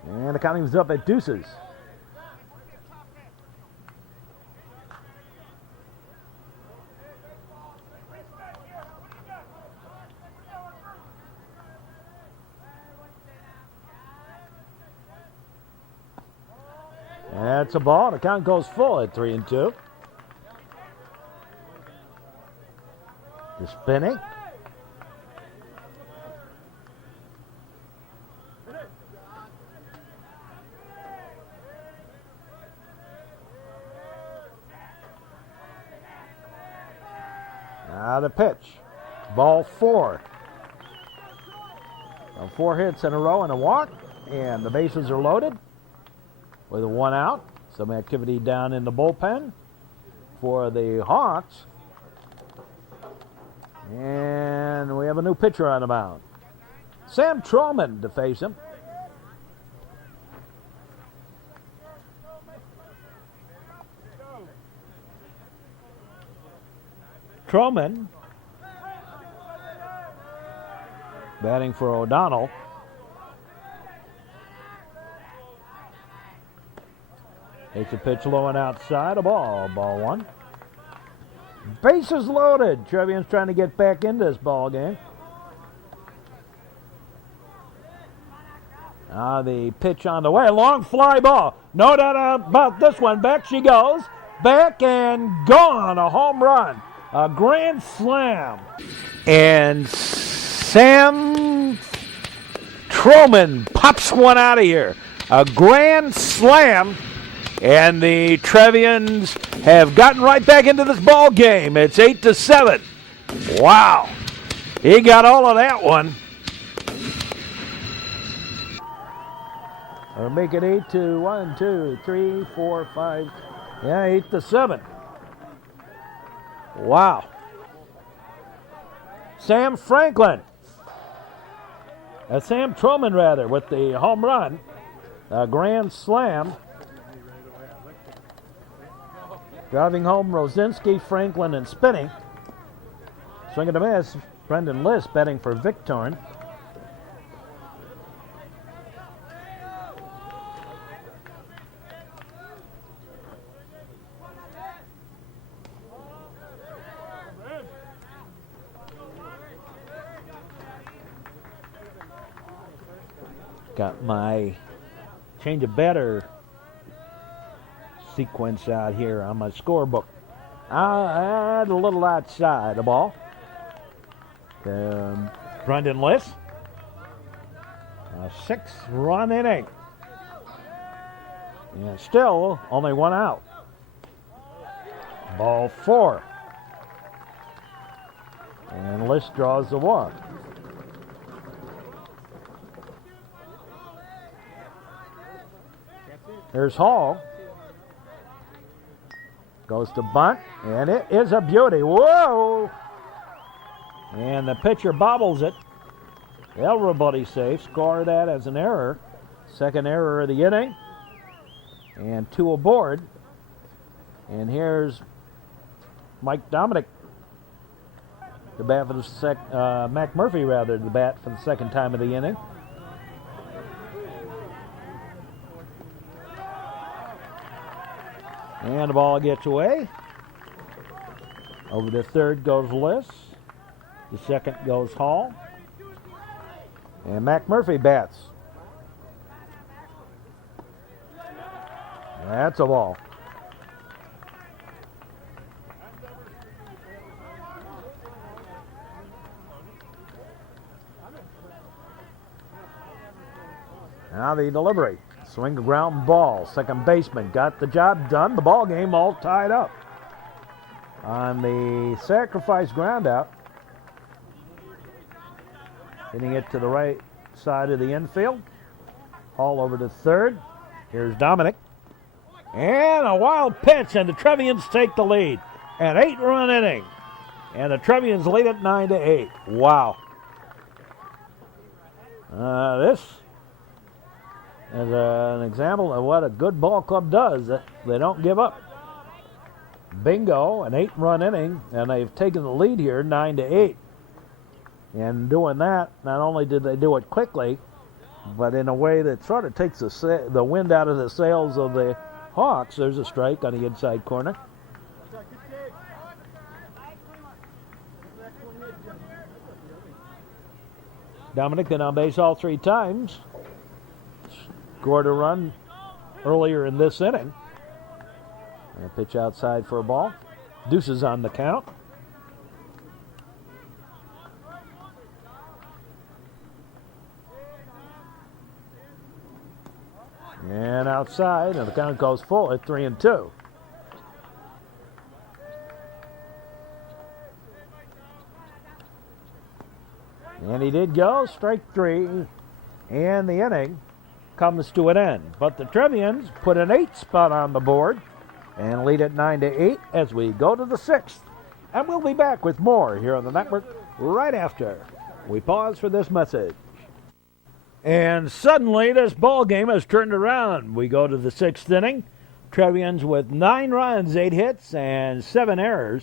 And the counting's up at deuces. That's a ball. The count goes full at 3-2. To Spinney. Now the pitch. Ball 4. 4 hits in a row and a walk. And the bases are loaded with a 1 out. Some activity down in the bullpen for the Hawks. And we have a new pitcher on the mound. Sam Trollman to face him. Trollman batting for O'Donnell. Takes a pitch low and outside. Ball 1. Bases loaded. Trevians trying to get back into this ball game. The pitch on the way. Long fly ball. No doubt about this one. Back she goes. Back and gone. A home run. A grand slam. And Sam Troman pops one out of here. A grand slam. And the Trevians have gotten right back into this ball game. It's 8-7. Wow. He got all of that one. Or make it 8-1, 2, 3, 4, 5. Yeah, 8-7. Wow. Sam Troman rather, with the home run. A grand slam. Driving home Rosinski, Franklin, and Spinning. Swing and a miss. Brendan List betting for Victorn. Got my change of batter sequence out here on my scorebook. I had a little outside the ball. Brendan List. A 6-run inning. And still only one out. Ball 4. And List draws the walk. There's Hall. Goes to bunt, and it is a beauty. Whoa! And the pitcher bobbles it. Everybody safe. Score that as an error. Second error of the inning. And 2 aboard. And here's Mike Dominic. The bat for the Mac Murphy rather, the bat for the second time of the inning. And the ball gets away. Over to third goes List. The second goes Hall. And Mac Murphy bats. That's a ball. Now the delivery. Swing a ground ball. Second baseman got the job done. The ball game all tied up. On the sacrifice ground out. Hitting it to the right side of the infield. Hall over to third. Here's Dominic. And a wild pitch, and the Trevians take the lead. An 8-run inning. And the Trevians lead it 9-8. Wow. This is an example of what a good ball club does. They don't give up. Bingo, an 8-run inning, and they've taken the lead here 9-8. And doing that, not only did they do it quickly, but in a way that sort of takes the wind out of the sails of the Hawks. There's a strike on the inside corner. Dominic been on base all 3 times. Scored a run earlier in this inning. And a pitch outside for a ball. Deuces on the count. And outside, and the count goes full at 3-2. And he did go, strike 3, and the inning comes to an end. But the Trevians put an 8 spot on the board and lead it 9-8 as we go to the 6th. And we'll be back with more here on the network right after we pause for this message. And suddenly this ball game has turned around. We go to the 6th inning. Trevians with 9 runs, 8 hits, and 7 errors.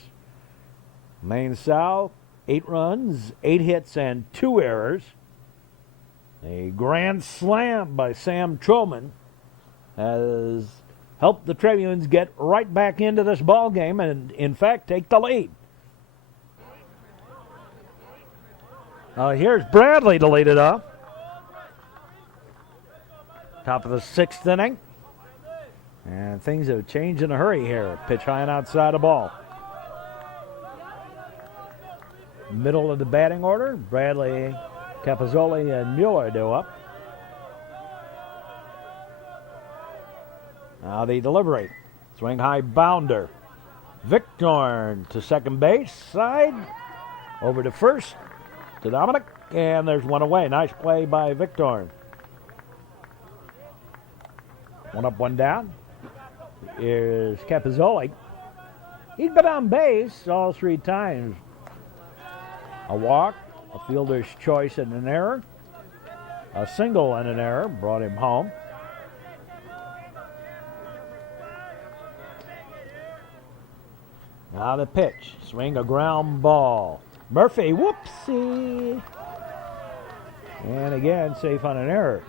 Maine South, 8 runs, 8 hits, and 2 errors. A grand slam by Sam Troman has help the Trevians get right back into this ball game and, in fact, take the lead. Here's Bradley to lead it off. Top of the 6th inning. And things have changed in a hurry here. Pitch high and outside the ball. Middle of the batting order, Bradley, Capozzoli, and Mueller do up. Now the delivery. Swing high bounder. Victorn to second base side. Over to first to Dominic. And there's one away. Nice play by Victorn. One up, one down. Here's Capozzoli. He's been on base all 3 times. A walk, a fielder's choice and an error. A single and an error brought him home. Now the pitch. Swing a ground ball. Murphy, whoopsie. And again, safe on an error.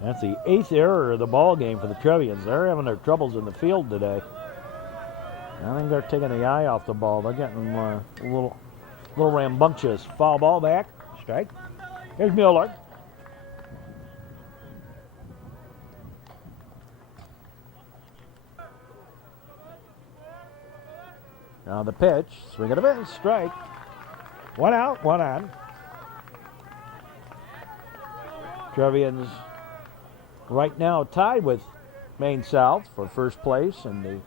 That's the 8th error of the ball game for the Trevians. They're having their troubles in the field today. I think they're taking the eye off the ball. They're getting a little rambunctious. Foul ball back. Strike. Here's Mueller. Now the pitch. Swing and a miss. Strike. One out, one on. Trevians right now tied with Maine South for first place in the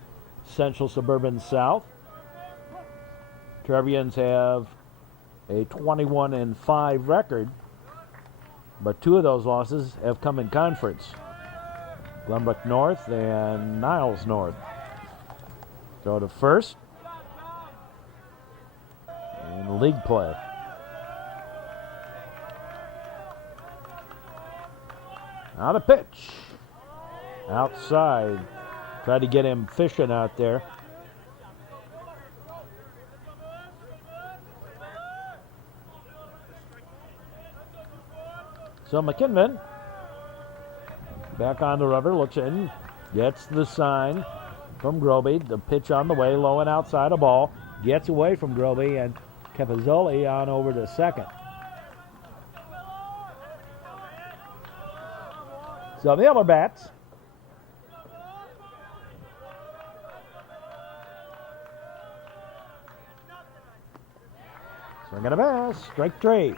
Central Suburban South. Trevians have a 21-5 record, but 2 of those losses have come in conference. Glenbrook North and Niles North. Go to first. And league play. Now the pitch. Outside. Tried to get him fishing out there. So McKinnon back on the rubber, looks in, gets the sign from Groby. The pitch on the way, low and outside a ball. Gets away from Groby and Capozzoli on over to second. So Mueller bats. Swing and a miss. Strike 3.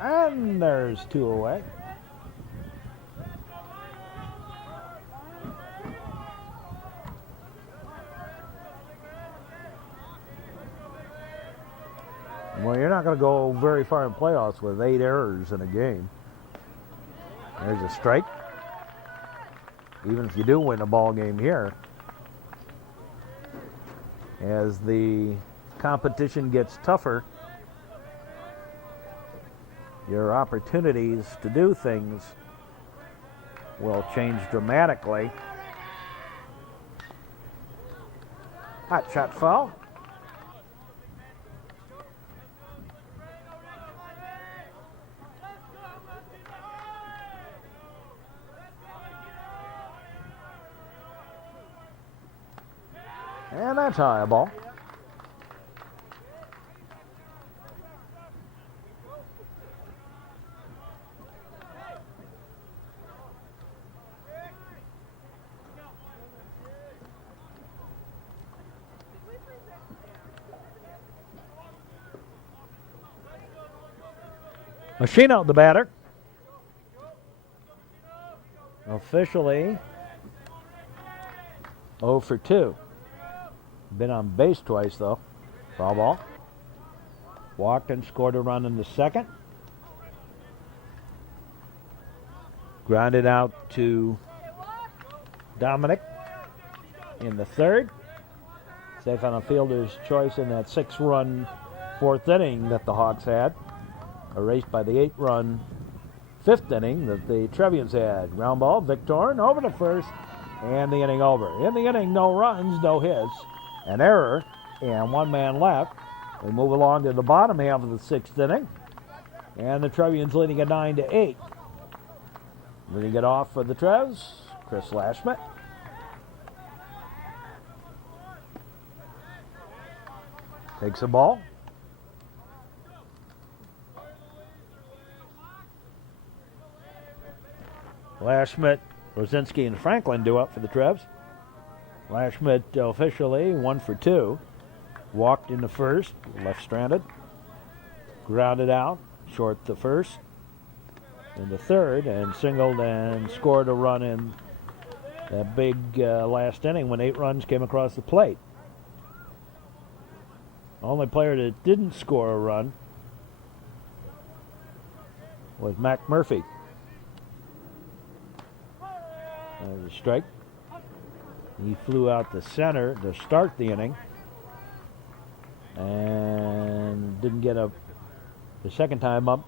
And there's 2 away. Well, you're not going to go very far in playoffs with 8 errors in a game. There's a strike. Even if you do win a ball game here, as the competition gets tougher, your opportunities to do things will change dramatically. Hot shot foul. And that's high ball. Machino, the batter. Officially 0 for 2. Been on base twice, though. Foul ball. Walked and scored a run in the second. Grounded out to Dominic in the third. Safe on a fielder's choice in that 6-run 4th inning that the Hawks had. Erased by the 8-run 5th inning that the Trevians had. Ground ball, Victorn over to first, and the inning over. In the inning, no runs, no hits. An error, and 1 man left. We move along to the bottom half of the 6th inning, and the Trevians leading at 9-8. Leading it off for the Trevs, Chris Lashmet. Takes the ball. Lashmit, Rosinski, and Franklin do up for the Trevs. Lashmit officially 1 for 2. Walked in the first, left stranded. Grounded out, short the first. In the third, and singled and scored a run in that big last inning when 8 runs came across the plate. Only player that didn't score a run was Mac Murphy. There's a strike. He flew out the center to start the inning and didn't get the second time up.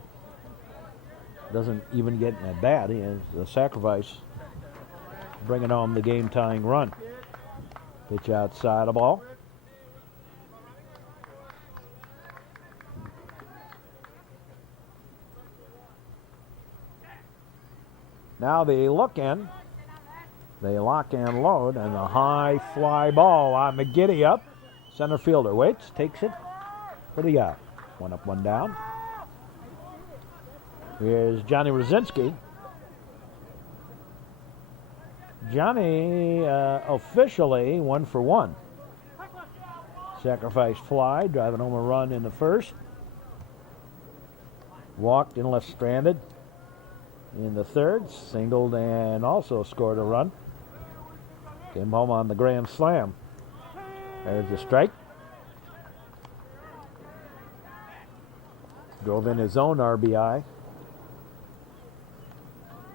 Doesn't even get in at bat. He has a sacrifice, bringing home the game-tying run. Pitch outside the ball. Now they look in. They lock and load, and a high fly ball on McGiddy up. Center fielder waits, takes it. What do you got? 1 up, 1 down. Here's Johnny Rosinski. Johnny officially 1 for 1. Sacrifice fly, driving home a run in the first. Walked and left stranded in the third. Singled and also scored a run. Came home on the grand slam. There's the strike. Drove in his own RBI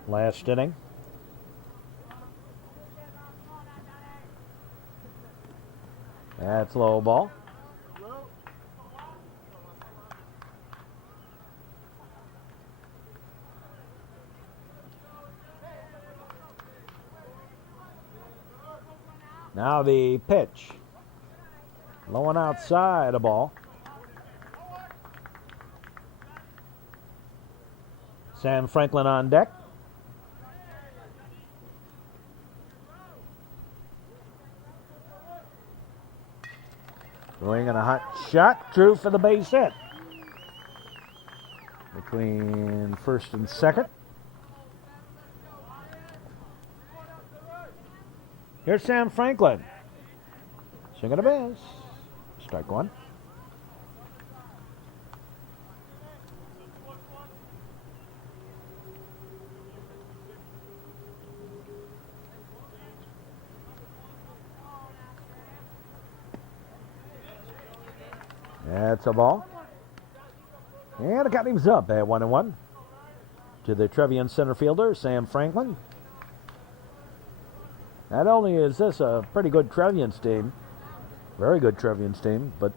last inning. That's low ball. Now the pitch. Low and outside a ball. Sam Franklin on deck. Throwing in a hot shot. True for the base hit. Between first and second. Here's Sam Franklin. Swing and a miss. Strike 1. That's a ball. And it got him up at 1-1 to the Trevian center fielder, Sam Franklin. Not only is this a pretty good Trevians team, very good Trevians team, but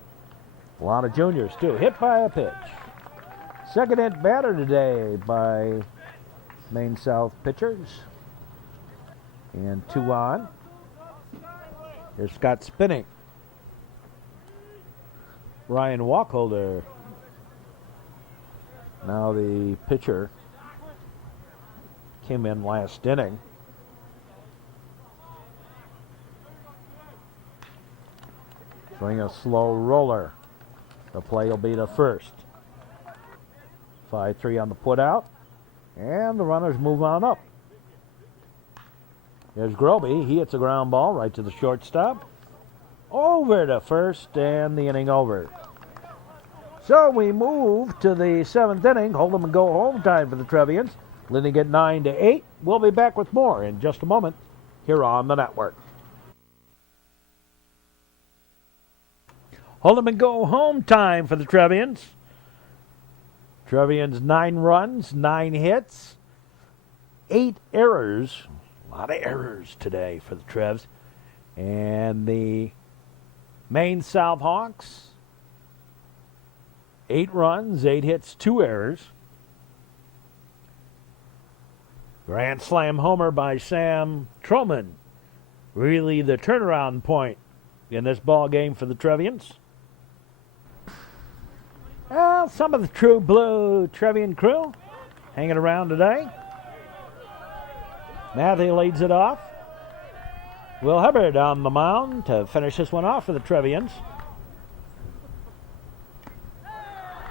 a lot of juniors too. Hit by a pitch. Second hit batter today by Maine South pitchers. And 2 on. Here's Scott Spinning. Ryan Walkholder. Now the pitcher came in last inning. Swing a slow roller. The play will be the first. 5-3 on the putout. And the runners move on up. There's Groby. He hits a ground ball right to the shortstop. Over to first, and the inning over. So we move to the 7th inning. Hold them and go home time for the Trevians. Leading at 9-8. We'll be back with more in just a moment here on the network. Hold them and go home time for the Trevians. Trevians 9 runs, 9 hits, 8 errors. A lot of errors today for the Trevs. And the Maine South Hawks, 8 runs, 8 hits, 2 errors. Grand slam homer by Sam Truman. Really the turnaround point in this ball game for the Trevians. Well, some of the true blue Trevian crew hanging around today. Matthew leads it off. Will Hubbard on the mound to finish this one off for the Trevians.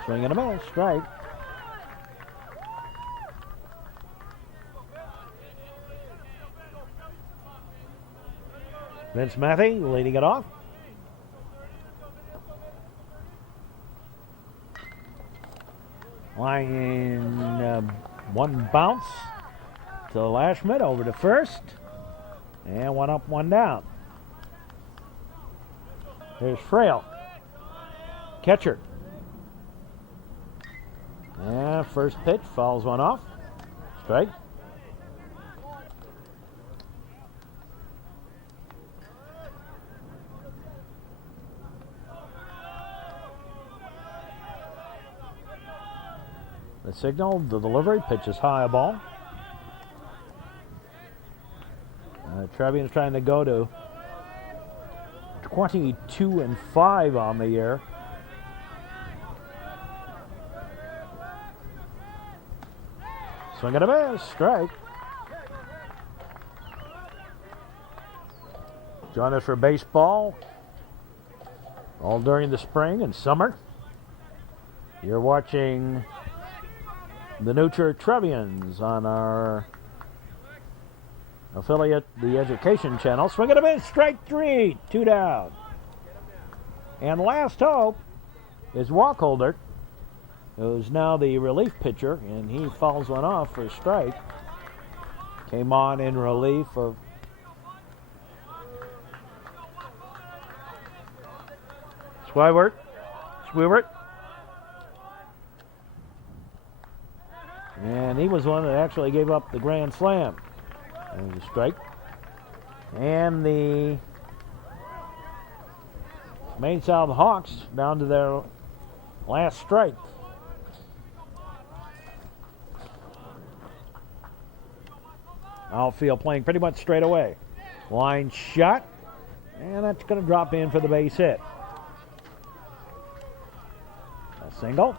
Swing and a miss. Strike. Vince Matthew leading it off. Line one bounce to Lashman over to first. And one up, one down. Here's Frail. Catcher. And first pitch fouls one off. Strike. The signal, the delivery, pitch is high, a ball. Trevians trying to go to 22-5 on the year. Swing and a miss, strike. Join us for baseball all during the spring and summer. You're watching the new Trier Trevians on our affiliate, the Education Channel. Swing and a miss, strike three, 2 down. And last hope is Walkholder, who's now the relief pitcher, and he fouls one off for a strike. Came on in relief of Swibert. And he was one that actually gave up the grand slam. There's a strike. And the Maine South Hawks down to their last strike. Outfield playing pretty much straight away. Line shot. And that's going to drop in for the base hit. A single.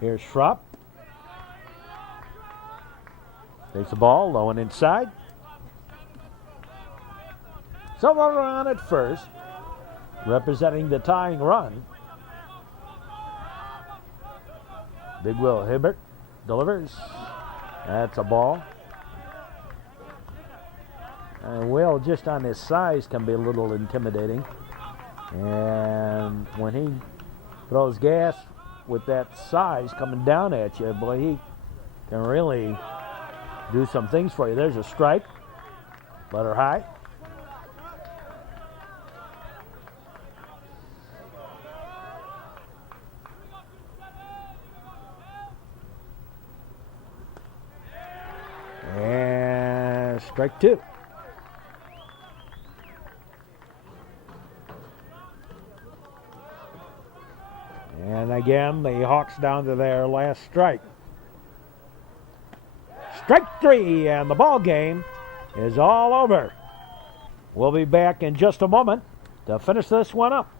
Here's Schrupp. Takes the ball, low and inside. Someone on at first, representing the tying run. Big Will Hibbert delivers. That's a ball. And Will, just on his size, can be a little intimidating. And when he throws gas with that size coming down at you, boy, he can really do some things for you. There's a strike. Let her high. And strike two. And again, the Hawks down to their last strike. Strike three, and the ball game is all over. We'll be back in just a moment to finish this one up.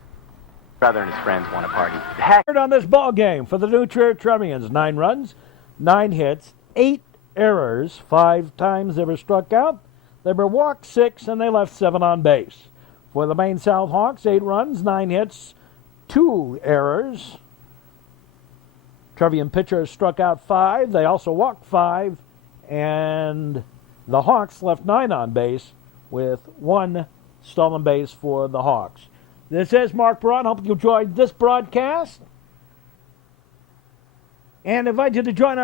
Brother and his friends want to party. Third on this ball game for the new Trier Trevians. 9 runs, 9 hits, 8 errors. 5 times they were struck out. They were walked 6, and they left 7 on base. For the Maine South Hawks, 8 runs, 9 hits, 2 errors. Trevian pitchers struck out 5. They also walked 5. And the Hawks left 9 on base with 1 stolen base for the Hawks. This is Mark Braun. Hope you enjoyed this broadcast. And invite you to join us.